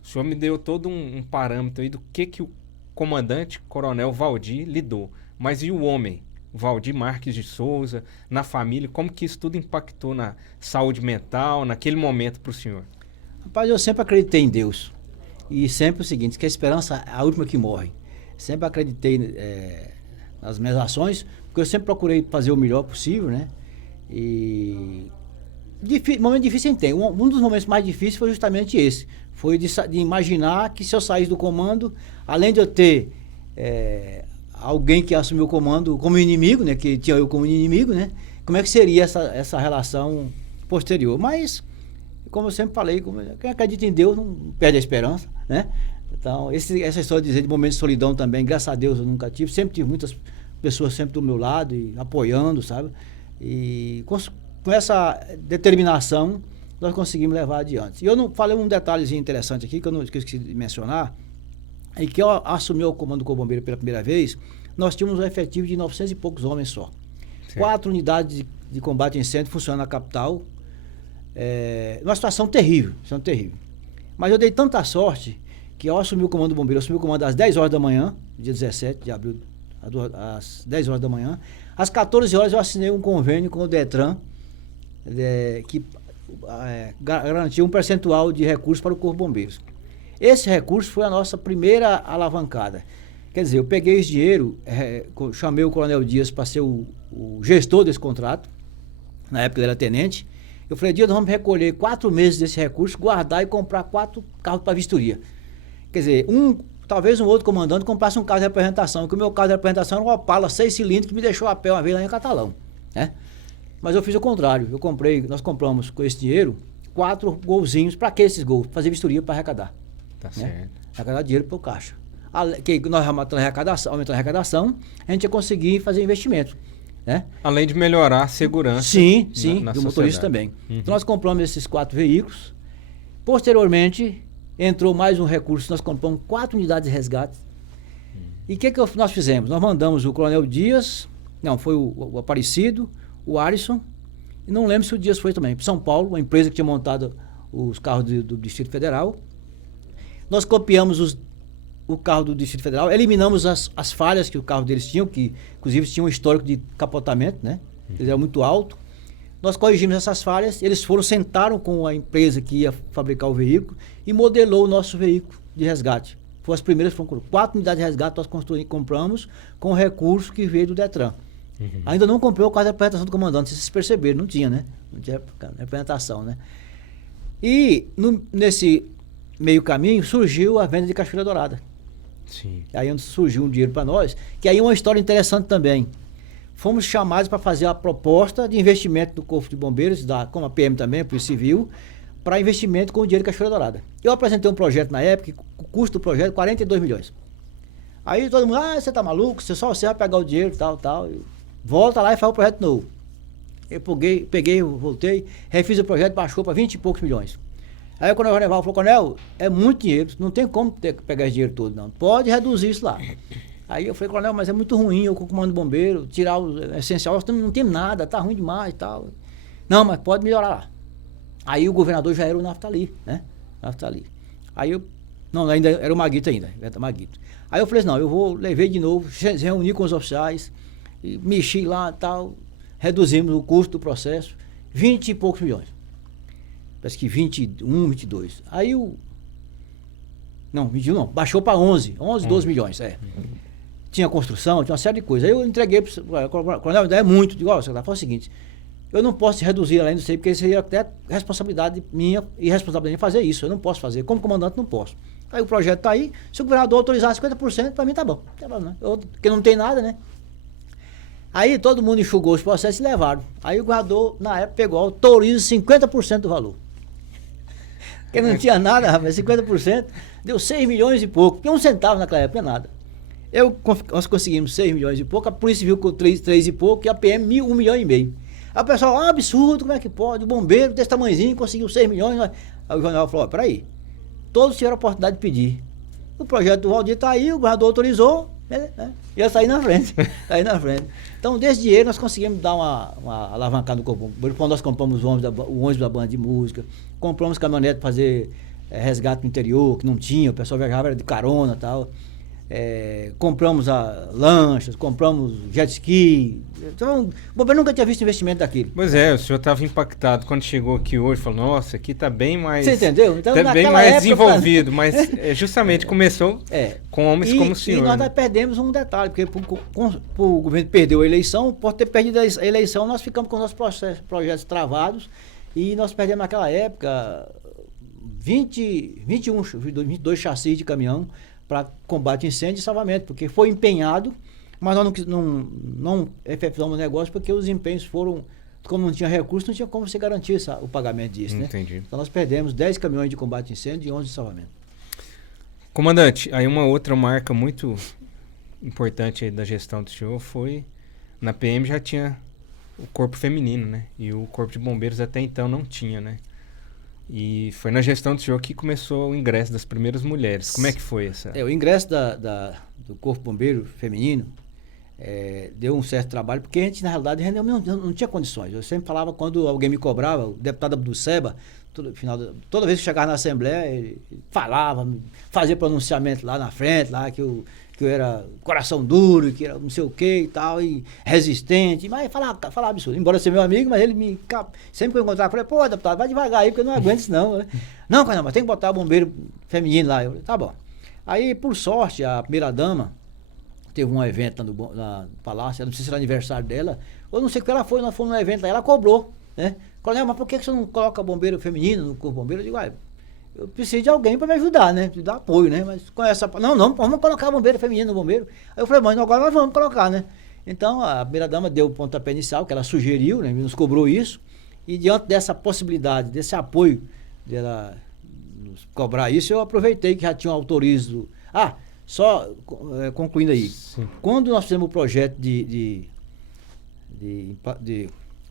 O senhor me deu todo um parâmetro aí do que o comandante, coronel Valdir, lidou. Mas e o homem? Valdir Marques de Souza, na família, como que isso tudo impactou na saúde mental, naquele momento para o senhor? Rapaz, eu sempre acreditei em Deus. E sempre o seguinte, que a esperança é a última que morre. Sempre acreditei nas minhas ações, porque eu sempre procurei fazer o melhor possível, né? E momento difícil a gente tem. Um dos momentos mais difíceis foi justamente esse. Foi de imaginar que se eu saísse do comando, além de eu ter alguém que assumiu o comando como inimigo, né, que tinha eu como inimigo, né, como é que seria essa relação posterior. Mas, como eu sempre falei, quem acredita em Deus não perde a esperança, né? Então, essa história de dizer de momentos de solidão também, graças a Deus eu nunca tive, sempre tive muitas pessoas sempre do meu lado e apoiando, sabe? E com essa determinação nós conseguimos levar adiante. E eu não falei um detalhezinho interessante aqui que eu não esqueci de mencionar, e que eu assumi o comando do Corpo Bombeiro pela primeira vez, nós tínhamos um efetivo de 900 e poucos homens só. Sim. 4 unidades de combate a incêndio funcionando na capital. Uma situação terrível. Mas eu dei tanta sorte que ao assumir o comando do Bombeiro, eu assumi o comando às 10 horas da manhã, dia 17 de abril às 10 horas da manhã. Às 14 horas eu assinei um convênio com o Detran, que garantiu um percentual de recursos para o Corpo de Bombeiros. Esse recurso foi a nossa primeira alavancada. Quer dizer, eu peguei esse dinheiro, chamei o Coronel Dias para ser o gestor desse contrato, na época ele era tenente. Eu falei, Dias, nós vamos recolher 4 meses desse recurso, guardar e comprar 4 carros para vistoria. Quer dizer, talvez um outro comandante comprasse um carro de representação, porque o meu carro de representação era uma Opala 6 cilindros que me deixou a pé uma vez lá em Catalão, né? Mas eu fiz o contrário, nós compramos com esse dinheiro 4 golzinhos. Para que esses gols? Fazer vistoria para arrecadar. Tá né? certo. Arrecadar dinheiro para o caixa. Que nós aumentando a arrecadação, a gente ia conseguir fazer investimento. Né? Além de melhorar a segurança. Sim, na do motorista também. Uhum. Então nós compramos esses 4 veículos. Posteriormente, entrou mais um recurso, nós compramos 4 unidades de resgate. E o que nós fizemos? Nós mandamos o Coronel Dias, foi o Aparecido, o Alisson, e não lembro se o Dias foi também, para São Paulo, uma empresa que tinha montado os carros do Distrito Federal. Nós copiamos o carro do Distrito Federal, eliminamos as falhas que o carro deles tinham, que inclusive tinha um histórico de capotamento, né? Eles eram muito alto. Nós corrigimos essas falhas, eles sentaram com a empresa que ia fabricar o veículo e modelou o nosso veículo de resgate. Foram as primeiras, foram 4 unidades de resgate, nós compramos com o recurso que veio do Detran. Uhum. Ainda não comprei o carro de representação do comandante, vocês perceberam, não tinha, né? Não tinha representação, né? E nesse meio caminho surgiu a venda de Cachoeira Dourada. Sim. Aí surgiu um dinheiro para nós, que aí é uma história interessante também. Fomos chamados para fazer a proposta de investimento do Corpo de Bombeiros, como a PM também, a Polícia Civil, para investimento com o dinheiro de Cachoeira Dourada. Eu apresentei um projeto na época, o custo do projeto 42 milhões. Aí todo mundo, você tá maluco? Você vai pegar o dinheiro, tal. Volta lá e faz o projeto novo. Eu peguei, voltei, refiz o projeto, baixou para 20 e poucos milhões. Aí o Coronel Roneval falou, Coronel, é muito dinheiro, não tem como pegar esse dinheiro todo, não. Pode reduzir isso lá. Aí eu falei, Coronel, mas é muito ruim, eu com o comando bombeiro, tirar o essencial, nós não temos nada, tá ruim demais e tal. Não, mas pode melhorar lá. Aí o governador já era o Naftali, né? Naftali. Aí ainda era o Maguito ainda, Maguito. Aí eu falei assim, levei de novo, reuni com os oficiais, e mexi lá e tal, reduzimos o custo do processo, 20 e poucos milhões. Parece que 21, 22. Aí 21 não, baixou para 11, 12 milhões, Tinha construção, tinha uma série de coisas. Aí eu entreguei para o Coronel, é muito. Digo, secretário, faz o seguinte, eu não posso reduzir além disso aí, porque seria até responsabilidade minha e responsabilidade de fazer isso. Eu não posso fazer, como comandante não posso. Aí o projeto está aí, se o governador autorizar 50%, para mim tá bom. Tá bom, né? Porque não tem nada, né? Aí todo mundo enxugou os processos e levaram. Aí o governador, na época, autoriza 50% do valor. Porque não tinha nada, rapaz, 50%, deu 6 milhões e pouco, porque 1 centavo naquela época não é nada. Nós conseguimos 6 milhões e pouco, a Polícia Civil com 3 e pouco, e a PM 1 milhão e meio. Aí o pessoal, absurdo, como é que pode? O bombeiro desse tamanhozinho conseguiu 6 milhões. Aí o jornal falou, peraí, todos tiveram a oportunidade de pedir. O projeto do Valdir está aí, o governador autorizou, né? Ia sair na frente. Então, desse dinheiro, nós conseguimos dar uma alavancada no corpo. Quando nós compramos o ônibus da banda de música, compramos caminhonete para fazer resgate no interior, que não tinha, o pessoal viajava, era de carona e tal. Compramos lanchas, compramos jet ski. Então, o bombeiro nunca tinha visto investimento daquilo. Pois é, o senhor estava impactado quando chegou aqui hoje, falou, nossa, aqui está bem mais... Você entendeu? Então, tá bem mais desenvolvido, mas justamente começou com homens como o senhor. E nós perdemos um detalhe, porque o governo perdeu a eleição, por ter perdido a eleição, nós ficamos com os nossos projetos travados, e nós perdemos naquela época 22 chassis de caminhão, para combate a incêndio e salvamento, porque foi empenhado, mas nós não efetuamos o negócio porque os empenhos foram, como não tinha recurso, não tinha como você garantir o pagamento disso, né? Entendi. Então nós perdemos 10 caminhões de combate a incêndio e 11 de salvamento. Comandante, aí uma outra marca muito importante aí da gestão do senhor foi, na PM já tinha o corpo feminino, né? E o corpo de bombeiros até então não tinha, né? E foi na gestão do senhor que começou o ingresso das primeiras mulheres. Como é que foi essa? O ingresso do Corpo Bombeiro Feminino deu um certo trabalho, porque a gente, na realidade, não tinha condições. Eu sempre falava, quando alguém me cobrava, o deputado Abdul Seba, toda vez que chegava na Assembleia, ele falava, fazia pronunciamento lá na frente, lá, que que eu era coração duro, que era não sei o que e tal, e resistente, mas falar absurdo. Embora ser meu amigo, mas ele sempre que eu encontrava, eu falei, pô, deputado, vai devagar aí, porque eu não aguento isso não. Não, mas tem que botar bombeiro feminino lá. Eu falei, tá bom. Aí, por sorte, a primeira dama teve um evento lá no Palácio, eu não sei se era aniversário dela, ou não sei o que ela foi, nós fomos num evento lá, ela cobrou, né? Coronel, mas por que você não coloca bombeiro feminino no corpo bombeiro? Eu digo, eu preciso de alguém para me ajudar, né? De dar apoio, né? Mas com essa. Não, vamos colocar bombeiro feminino no bombeiro. Aí eu falei, mas agora nós vamos colocar, né? Então a primeira dama deu o pontapé inicial, que ela sugeriu, né? Nos cobrou isso. E diante dessa possibilidade, desse apoio dela nos cobrar isso, eu aproveitei que já tinha um autorizo. Só concluindo aí. Sim. Quando nós fizemos o projeto de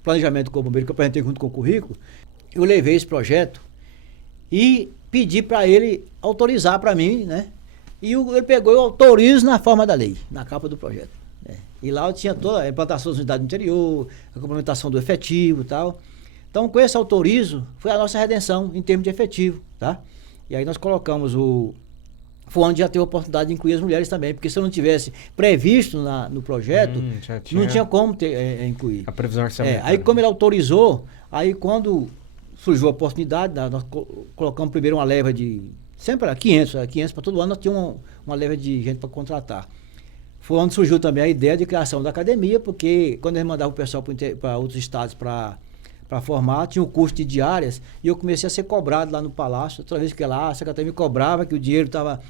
planejamento do Corpo Bombeiro, que eu apresentei junto com o currículo, eu levei esse projeto e pedi para ele autorizar para mim, né? E ele pegou e autorizo na forma da lei, na capa do projeto. Né? E lá eu tinha toda a implantação das unidades do interior, a complementação do efetivo e tal. Então, com esse autorizo, foi a nossa redenção em termos de efetivo, tá? E aí nós colocamos foi onde já teve a oportunidade de incluir as mulheres também, porque se eu não tivesse previsto no projeto, não tinha como incluir. A previsão orçamentária. Aí como ele autorizou, aí quando surgiu a oportunidade, nós colocamos primeiro uma leva de, sempre era 500 para todo ano, nós tínhamos uma leva de gente para contratar. Foi onde surgiu também a ideia de criação da academia, porque quando eles mandavam o pessoal para outros estados para formar, tinha o custo de diárias, e eu comecei a ser cobrado lá no Palácio. Toda vez que ia lá, a secretaria me cobrava que o dinheiro estava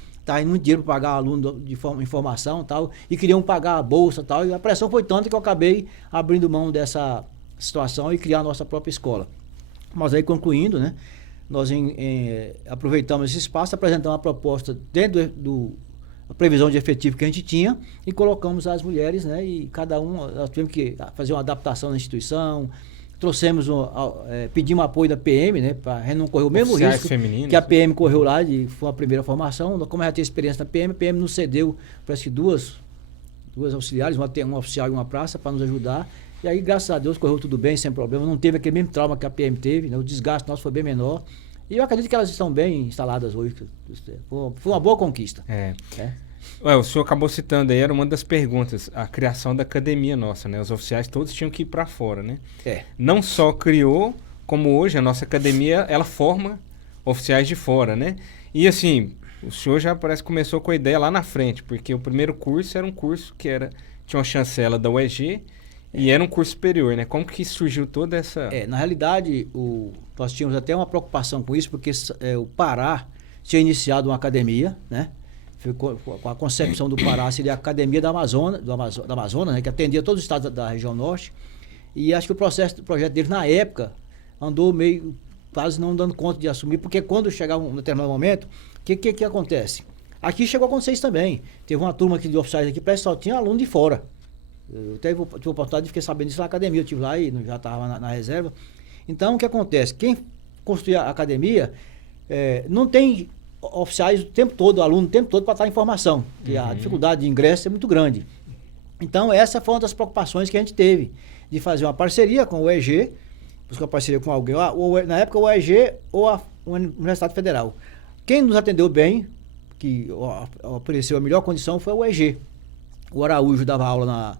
indo muito dinheiro para pagar aluno de informação e tal, e queriam pagar a bolsa e tal, e a pressão foi tanta que eu acabei abrindo mão dessa situação e criar a nossa própria escola. Mas aí, concluindo, né, nós aproveitamos esse espaço, apresentamos uma proposta dentro da previsão de efetivo que a gente tinha e colocamos as mulheres, né, e cada nós tivemos que fazer uma adaptação na instituição. Trouxemos, pedimos apoio da PM, né? Para a gente não correr o mesmo risco que a PM correu lá, foi a primeira formação. Como já tinha experiência na PM, a PM nos cedeu, parece que duas auxiliares, um oficial e uma praça, para nos ajudar. E aí, graças a Deus, correu tudo bem, sem problema. Não teve aquele mesmo trauma que a PM teve, né? O desgaste nosso foi bem menor. E eu acredito que elas estão bem instaladas hoje. Foi uma boa conquista. O senhor acabou citando aí, era uma das perguntas, a criação da academia nossa, né? Os oficiais todos tinham que ir para fora, né? Não só criou, como hoje a nossa academia, ela forma oficiais de fora, né? E assim, o senhor já parece que começou com a ideia lá na frente, porque o primeiro curso era um curso que tinha uma chancela da UEG e era um curso superior, né? Como que surgiu toda essa... Na realidade, nós tínhamos até uma preocupação com isso, porque o Pará tinha iniciado uma academia, né? Com a concepção do Pará, seria a Academia da Amazonas, né, que atendia todos os estados da região norte. E acho que o projeto deles, na época, andou meio quase não dando conta de assumir, porque quando chegava um determinado momento, o que acontece? Aqui chegou a acontecer isso também. Teve uma turma aqui de oficiais aqui, parece que só tinha aluno de fora. Eu tive a oportunidade de ficar sabendo disso na academia, eu estive lá e já estava na reserva. Então, o que acontece? Quem construía a academia não tem oficiais o tempo todo, aluno o tempo todo para estar em formação, que a dificuldade de ingresso é muito grande. Então, essa foi uma das preocupações que a gente teve, de fazer uma parceria com o EG, buscar uma parceria com alguém, na época o EG ou a Universidade Federal. Quem nos atendeu bem, que ofereceu a melhor condição, foi o EG. O Araújo dava aula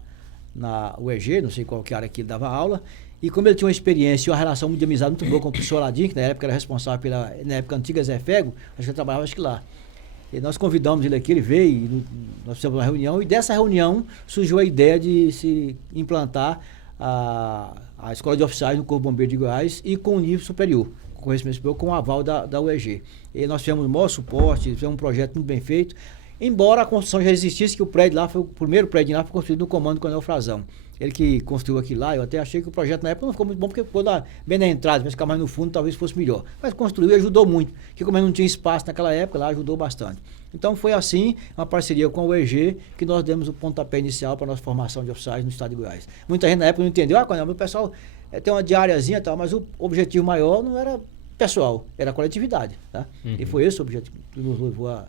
na UEG, não sei qual que área que ele dava aula, e como ele tinha uma experiência e uma relação de amizade muito boa com o professor Aladim, que na época era responsável na época antiga Zé Fego, acho que ele trabalhava lá. E nós convidamos ele aqui, ele veio, e nós fizemos uma reunião, e dessa reunião surgiu a ideia de se implantar a Escola de Oficiais no Corpo Bombeiro de Goiás e com nível superior, com conhecimento superior, com o aval da UEG. E nós tivemos o maior suporte, fizemos um projeto muito bem feito, embora a construção já existisse, que o prédio lá, o primeiro prédio lá foi construído no comando do Coronel Frazão. Ele que construiu aquilo lá, eu até achei que o projeto na época não ficou muito bom, porque ficou bem na entrada, mas ficar mais no fundo talvez fosse melhor. Mas construiu e ajudou muito, porque como ele não tinha espaço naquela época, lá ajudou bastante. Então foi assim, uma parceria com a UEG, que nós demos o pontapé inicial para a nossa formação de oficiais no estado de Goiás. Muita gente na época não entendeu, o pessoal tem uma diariazinha e tal, mas o objetivo maior não era pessoal, era a coletividade. Tá? E foi esse o objetivo que nos levou a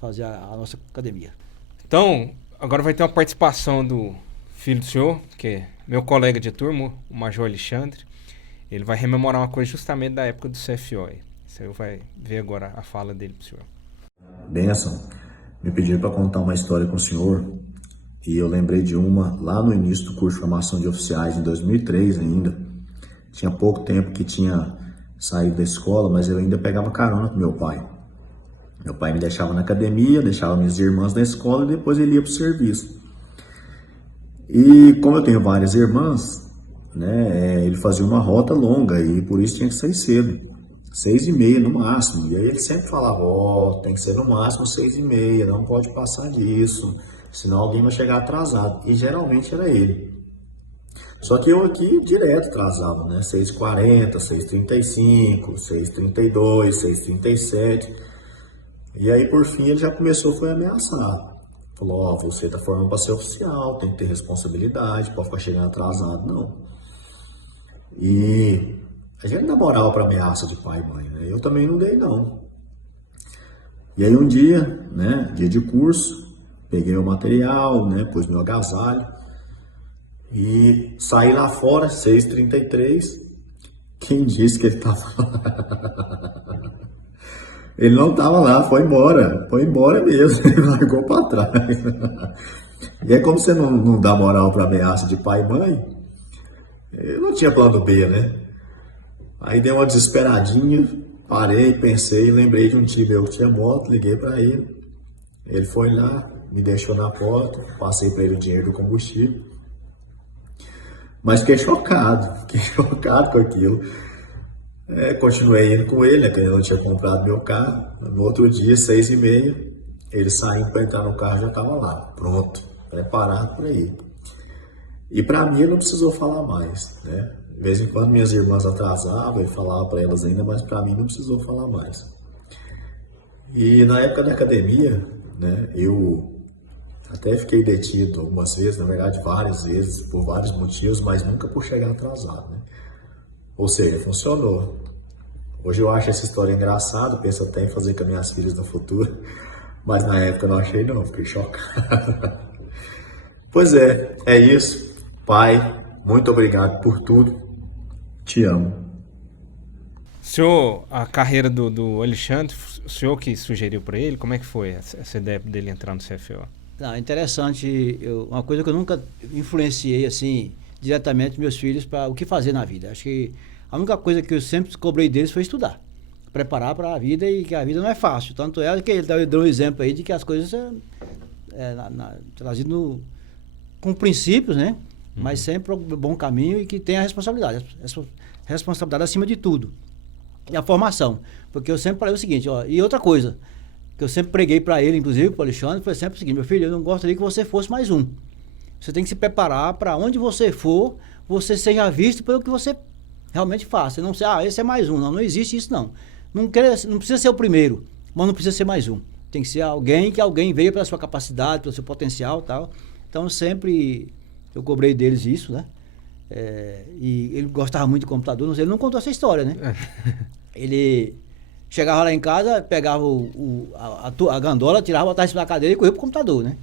fazer a nossa academia. Então, agora vai ter uma participação do filho do senhor, que é meu colega de turma, o Major Alexandre. Ele vai rememorar uma coisa justamente da época do CFO. Você vai ver agora a fala dele pro senhor. Benção. Me pediram para contar uma história com o senhor e eu lembrei de uma lá no início do curso de formação de oficiais, em 2003 ainda. Tinha pouco tempo que tinha saído da escola, mas eu ainda pegava carona com meu pai. Meu pai me deixava na academia, deixava minhas irmãs na escola e depois ele ia para o serviço. E como eu tenho várias irmãs, né, ele fazia uma rota longa e por isso tinha que sair cedo, 6h30 no máximo. E aí ele sempre falava, tem que ser no máximo 6h30, não pode passar disso, senão alguém vai chegar atrasado. E geralmente era ele. Só que eu aqui direto atrasava, né? 6h40, 6h35, 6h32, 6h37. E aí por fim ele já começou a ameaçar. Falou, você tá formando para ser oficial, tem que ter responsabilidade, pode ficar chegando atrasado, não. E a gente dá moral para ameaça de pai e mãe, né? Eu também não dei, não. E aí um dia, né, dia de curso, peguei meu material, né, pus meu agasalho e saí lá fora, 6h33. Quem disse que ele estava lá? Ele não estava lá, foi embora mesmo, ele largou para trás. E é como você não dá moral para ameaça de pai e mãe, eu não tinha plano B, né? Aí dei uma desesperadinha, parei, pensei, lembrei de um tio meu que tinha moto, liguei para ele. Ele foi lá, me deixou na porta, passei para ele o dinheiro do combustível. Mas fiquei chocado com aquilo. Continuei indo com ele, né, que eu não tinha comprado meu carro. No outro dia, 6h30, ele saindo para entrar no carro já estava lá, pronto, preparado para ir. E para mim ele não precisou falar mais, né? De vez em quando minhas irmãs atrasavam, ele falava para elas ainda, mas para mim não precisou falar mais. E na época da academia, né, eu até fiquei detido algumas vezes, na verdade várias vezes, por vários motivos, mas nunca por chegar atrasado, né? Ou seja, funcionou. Hoje eu acho essa história engraçada, penso até em fazer com as minhas filhas no futuro, mas na época eu não achei não, fiquei chocado. Pois é isso. Pai, muito obrigado por tudo. Te amo. Senhor, a carreira do Alexandre, o senhor que sugeriu para ele, como é que foi essa ideia dele entrar no CFO? Não, interessante, uma coisa que eu nunca influenciei assim diretamente meus filhos para o que fazer na vida. Acho que a única coisa que eu sempre cobrei deles foi estudar, preparar para a vida, e que a vida não é fácil. Tanto é que ele deu um exemplo aí de que as coisas trazido com princípios, né? Mas sempre o bom caminho, e que tem a responsabilidade acima de tudo. E a formação. Porque eu sempre falei o seguinte, e outra coisa, que eu sempre preguei para ele, inclusive para o Alexandre, foi sempre o seguinte: meu filho, eu não gostaria que você fosse mais um. Você tem que se preparar para onde você for, você seja visto pelo que você realmente faça. Não sei, esse é mais um. Não existe isso, não. Não precisa ser o primeiro, mas não precisa ser mais um. Tem que ser alguém veio pela sua capacidade, pelo seu potencial e tal. Então sempre eu cobrei deles isso, né? E ele gostava muito de computador, ele não contou essa história, né? Ele chegava lá em casa, pegava a gandola, tirava, botava em cima da cadeira e corria pro computador, né?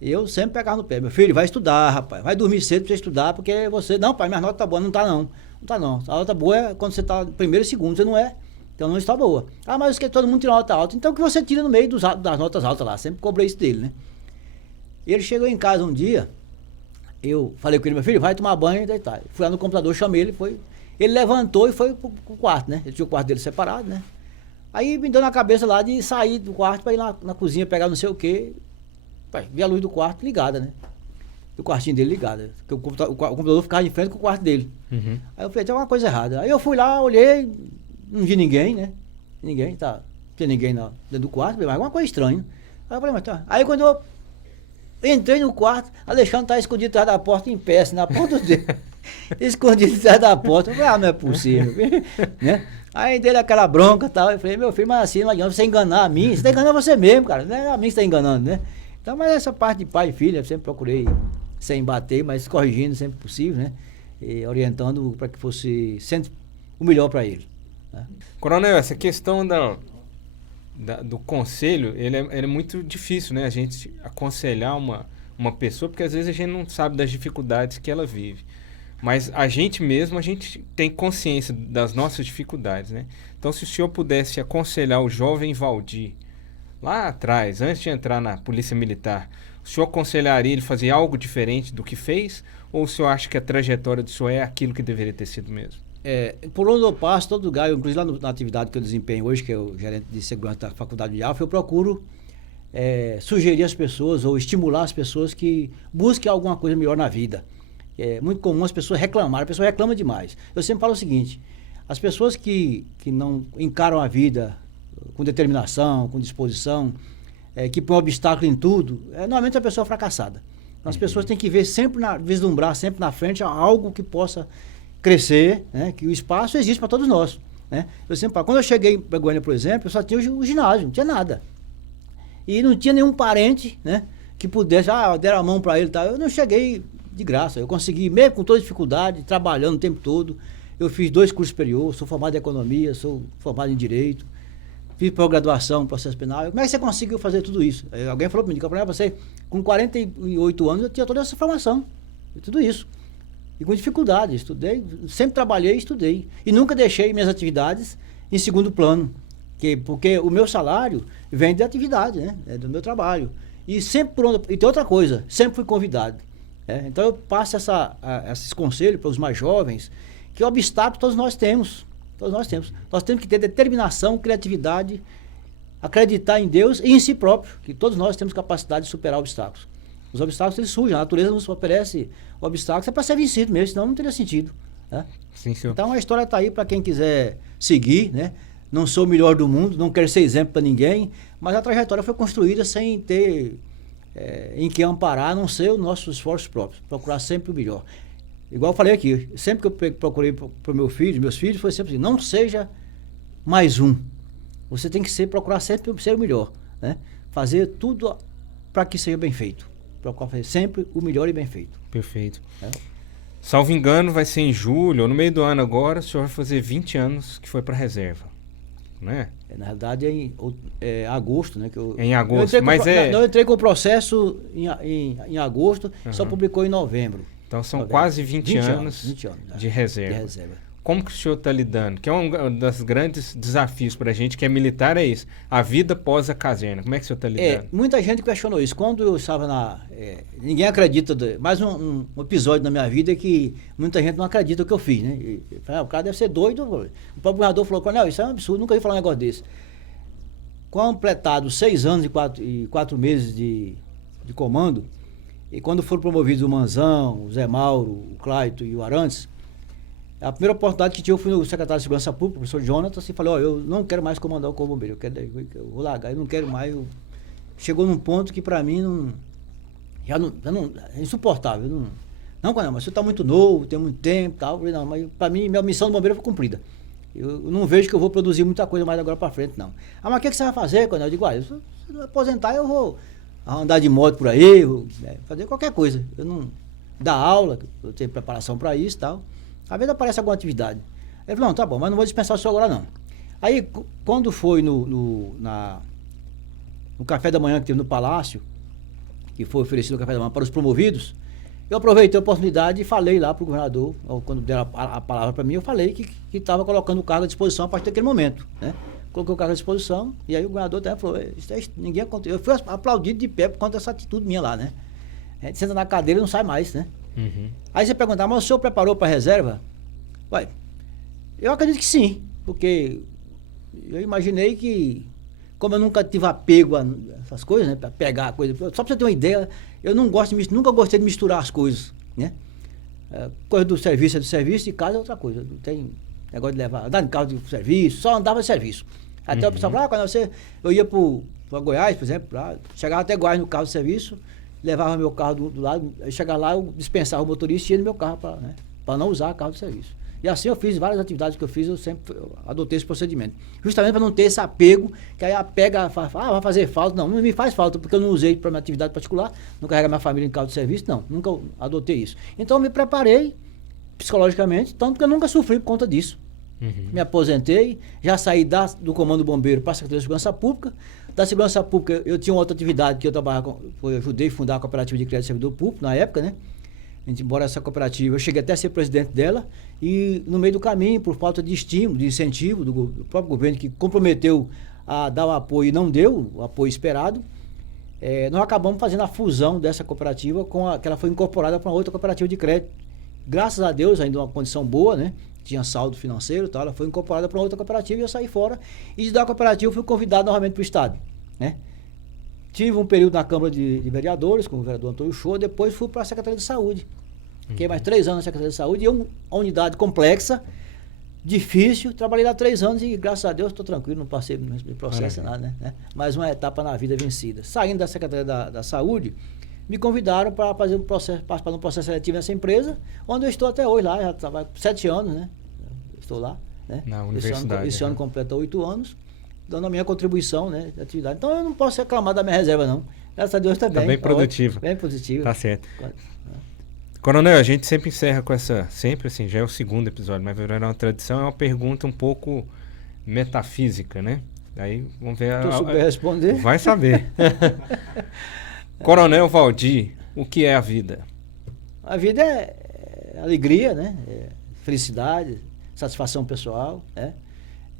E eu sempre pegava no pé: meu filho, vai estudar, rapaz, vai dormir cedo pra você estudar, porque você... Não, pai, minha nota tá boa. Não tá não, não tá não. A nota boa é quando você tá primeiro e segundo, você não é, então não está boa. Mas que todo mundo tira nota alta, então que você tira no meio das notas altas lá. Sempre cobrei isso dele, né? E ele chegou em casa um dia, eu falei com ele: meu filho, vai tomar banho e deitar. Fui lá no computador, chamei ele, ele levantou e foi pro quarto, né? Ele tinha o quarto dele separado, né? Aí me deu na cabeça lá de sair do quarto para ir lá na cozinha pegar não sei o quê. Vi a luz do quarto ligada, né? Do quartinho dele ligada. Porque o computador ficava de frente com o quarto dele. Uhum. Aí eu falei: tem alguma coisa errada. Aí eu fui lá, olhei, não vi ninguém, né? Não tinha ninguém dentro do quarto, mas alguma coisa estranha. Aí eu falei: mas tá. Aí quando eu entrei no quarto, Alexandre tá escondido atrás da porta, em pé, assim, na ponta dele. Escondido atrás da porta. Eu falei: não é possível, né? Aí dele aquela bronca e tal. Eu falei: meu filho, mas assim não adianta você enganar a mim. Você tá enganando você mesmo, cara. Não é a mim que você tá enganando, né? Então, mas essa parte de pai e filha, eu sempre procurei sem bater, mas corrigindo sempre possível, né? E orientando para que fosse sempre o melhor para ele, né? Coronel, essa questão do conselho, ele é muito difícil, né? A gente aconselhar uma pessoa, porque às vezes a gente não sabe das dificuldades que ela vive. Mas a gente tem consciência das nossas dificuldades, né? Então, se o senhor pudesse aconselhar o jovem Valdir lá atrás, antes de entrar na Polícia Militar, o senhor aconselharia ele fazer algo diferente do que fez? Ou o senhor acha que a trajetória do senhor é aquilo que deveria ter sido mesmo? Por onde eu passo, todo lugar, inclusive lá na atividade que eu desempenho hoje, que é o gerente de segurança da Faculdade de Alfa, eu procuro sugerir às pessoas ou estimular as pessoas que busquem alguma coisa melhor na vida. É muito comum as pessoas reclamarem, a pessoa reclama demais. Eu sempre falo o seguinte, as pessoas que não encaram a vida com determinação, com disposição, que põem obstáculo em tudo, normalmente é uma pessoa fracassada. Então, as pessoas têm que ver vislumbrar sempre na frente algo que possa crescer, né? Que o espaço existe para todos nós, né? Eu sempre falo, quando eu cheguei em Goiânia, por exemplo, eu só tinha o ginásio, não tinha nada. E não tinha nenhum parente, né, que pudesse, deram a mão para ele e tal. Eu não cheguei de graça, eu consegui, mesmo com toda dificuldade, trabalhando o tempo todo. Eu fiz 2 cursos superiores, sou formado em economia, sou formado em direito, fiz pós-graduação em processo penal. Como é que você conseguiu fazer tudo isso? Alguém falou para mim, você, com 48 anos, eu tinha toda essa formação, tudo isso. E com dificuldade, estudei, sempre trabalhei e estudei. E nunca deixei minhas atividades em segundo plano. Porque o meu salário vem de atividade, né? É do meu trabalho. E sempre e tem outra coisa, sempre fui convidado. Então eu passo esses conselhos para os mais jovens, que obstáculo todos nós temos. Todos nós temos. Nós temos que ter determinação, criatividade, acreditar em Deus e em si próprio, que todos nós temos capacidade de superar obstáculos. Os obstáculos eles surgem, a natureza nos oferece obstáculos, é para ser vencido mesmo, senão não teria sentido. Né? Sim, senhor. Então a história está aí para quem quiser seguir, né? Não sou o melhor do mundo, não quero ser exemplo para ninguém, mas a trajetória foi construída sem ter em que amparar, a não ser os nossos esforços próprios, procurar sempre o melhor. Igual eu falei aqui, sempre que eu procurei para meus filhos, foi sempre assim, não seja mais um. Você tem que procurar sempre ser o melhor, né? Fazer tudo para que seja bem feito. Procurar fazer sempre o melhor e bem feito. Perfeito. Salvo engano, vai ser em julho, ou no meio do ano agora, o senhor vai fazer 20 anos que foi para a reserva. Né? Na verdade é em agosto, né? Em agosto, eu entrei com o processo em agosto, só publicou em novembro. Então são quase 20 anos de reserva. Como que o senhor está lidando? Que é um dos grandes desafios para a gente, que é militar, é isso. A vida pós a caserna. Como é que o senhor está lidando? Muita gente questionou isso. Quando eu estava ninguém acredita. Mais um episódio na minha vida que muita gente não acredita o que eu fiz, né? O cara deve ser doido. O próprio governador falou, Coronel, isso é um absurdo, nunca vi falar um negócio desse. Completado 6 anos e 4 meses de comando, e quando foram promovidos o Manzão, o Zé Mauro, o Claito e o Arantes, a primeira oportunidade que tive, eu fui no secretário de Segurança Pública, o professor Jonathan, e falei, eu não quero mais comandar o Corpo Bombeiro, eu vou largar, eu não quero mais. Chegou num ponto que para mim já não é insuportável. Não, mas você está muito novo, tem muito tempo e tal. Eu falei, não, mas para mim, minha missão do bombeiro foi cumprida. Eu não vejo que eu vou produzir muita coisa mais agora para frente, não. Mas o que você vai fazer, Coronel? Eu digo, se eu aposentar, eu vou andar de moto por aí, fazer qualquer coisa. Eu não dar aula, eu tenho preparação para isso e tal. Às vezes aparece alguma atividade. Ele falou, não, tá bom, mas não vou dispensar o senhor agora não. Aí, quando foi no café da manhã que teve no Palácio, que foi oferecido o café da manhã para os promovidos, eu aproveitei a oportunidade e falei lá para o governador, quando deram a palavra para mim, eu falei que estava colocando o cargo à disposição a partir daquele momento, né? Coloquei o cargo à disposição, e aí o governador também falou, ninguém aconteceu. Eu fui aplaudido de pé por conta dessa atitude minha lá, né? A gente senta na cadeira e não sai mais, né? Uhum. Aí você perguntar, mas o senhor preparou para a reserva? Ué, eu acredito que sim, porque eu imaginei que, como eu nunca tive apego a essas coisas, né, para pegar a coisa, só para você ter uma ideia, eu nunca gostei de misturar as coisas, né? Coisa do serviço é do serviço, de casa é outra coisa, não tem negócio de andar em carro de serviço, só andava de serviço. Até o pessoal falava, quando eu ia para Goiás, por exemplo, chegava até Goiás no carro de serviço, levava meu carro do lado, aí chegava lá, eu dispensava o motorista e ia no meu carro para não usar carro de serviço. E assim eu fiz várias atividades que eu sempre adotei esse procedimento. Justamente para não ter esse apego, que aí vai fazer falta. Não me faz falta, porque eu não usei para minha atividade particular, não carrega minha família em carro de serviço, não, nunca adotei isso. Então eu me preparei psicologicamente, tanto que eu nunca sofri por conta disso. Uhum. Me aposentei, já saí do Comando Bombeiro para a Secretaria de Segurança Pública. Da Segurança Pública eu tinha uma outra atividade que eu trabalhava eu ajudei a fundar a Cooperativa de Crédito de Servidor Público na época, né? Embora essa cooperativa, eu cheguei até a ser presidente dela, e no meio do caminho, por falta de estímulo, de incentivo do próprio governo, que comprometeu a dar o apoio e não deu o apoio esperado, nós acabamos fazendo a fusão dessa cooperativa que ela foi incorporada para outra cooperativa de crédito. Graças a Deus, ainda uma condição boa, né? Tinha saldo financeiro e tal, ela foi incorporada para outra cooperativa e eu saí fora. E da cooperativa eu fui convidado novamente para o Estado, né? Tive um período na Câmara de Vereadores, com o vereador Antônio Shoa, depois fui para a Secretaria de Saúde. Fiquei mais 3 anos na Secretaria de Saúde, e uma unidade complexa, difícil, trabalhei lá 3 anos e graças a Deus estou tranquilo, não passei no processo nada, né? Mais uma etapa na vida vencida. Saindo da Secretaria da Saúde, me convidaram para fazer participar de um processo seletivo nessa empresa, onde eu estou até hoje lá, já trabalho 7 anos, né? Estou lá, né? Na universidade. Esse ano completa 8 anos, dando a minha contribuição, né, de atividade. Então eu não posso reclamar da minha reserva, não. Graças a Deus está bem. Tá bem produtiva. Bem positiva. Tá certo. Coronel, a gente sempre encerra com essa, sempre assim, já é o 2º episódio, mas virou uma tradição, é uma pergunta um pouco metafísica, né? Aí vamos ver. Tu souber responder? Vai saber. Coronel Valdir, o que é a vida? A vida é alegria, né? É felicidade, satisfação pessoal, né?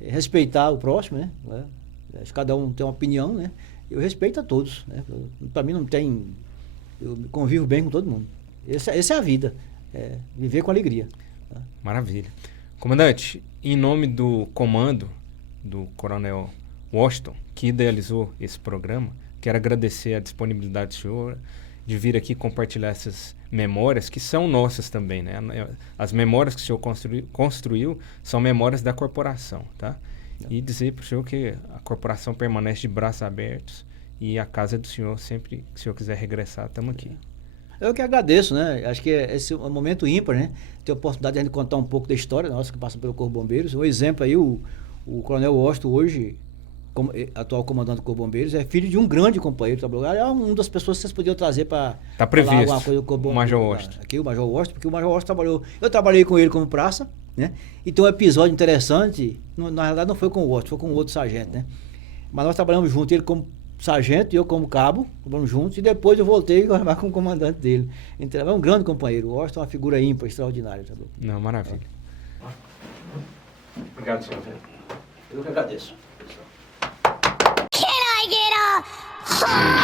É respeitar o próximo, né? Cada um tem uma opinião, né? Eu respeito a todos, né? Para mim não tem... Eu convivo bem com todo mundo. Essa é a vida, viver com alegria. Tá? Maravilha. Comandante, em nome do comando do Coronel Washington, que idealizou esse programa, quero agradecer a disponibilidade do senhor de vir aqui compartilhar essas memórias, que são nossas também, né? As memórias que o senhor construiu são memórias da corporação, tá? E dizer para o senhor que a corporação permanece de braços abertos e a casa é do senhor, sempre que o senhor quiser regressar, estamos aqui. Eu que agradeço, né? Acho que esse é um momento ímpar, né? Ter a oportunidade de a gente contar um pouco da história nossa que passa pelo Corpo de Bombeiros. Um exemplo aí, o Coronel Washington hoje, atual comandante do Corpo de Bombeiros, é filho de um grande companheiro. É uma das pessoas que vocês podiam trazer para falar alguma coisa do Corpo de o Bombeiros. Major Washington. Aqui o Major Washington, porque o Major Washington trabalhou... Eu trabalhei com ele como praça, né? E tem um episódio interessante, na realidade não foi com o Washington, foi com o outro sargento, né? Mas nós trabalhamos juntos, ele como sargento e eu como cabo, trabalhamos juntos, e depois eu voltei a trabalhar com o comandante dele. Então, é um grande companheiro. O Washington é uma figura ímpar, extraordinária. Tá? Não, maravilha. Obrigado, senhor. Eu que agradeço. Can I get a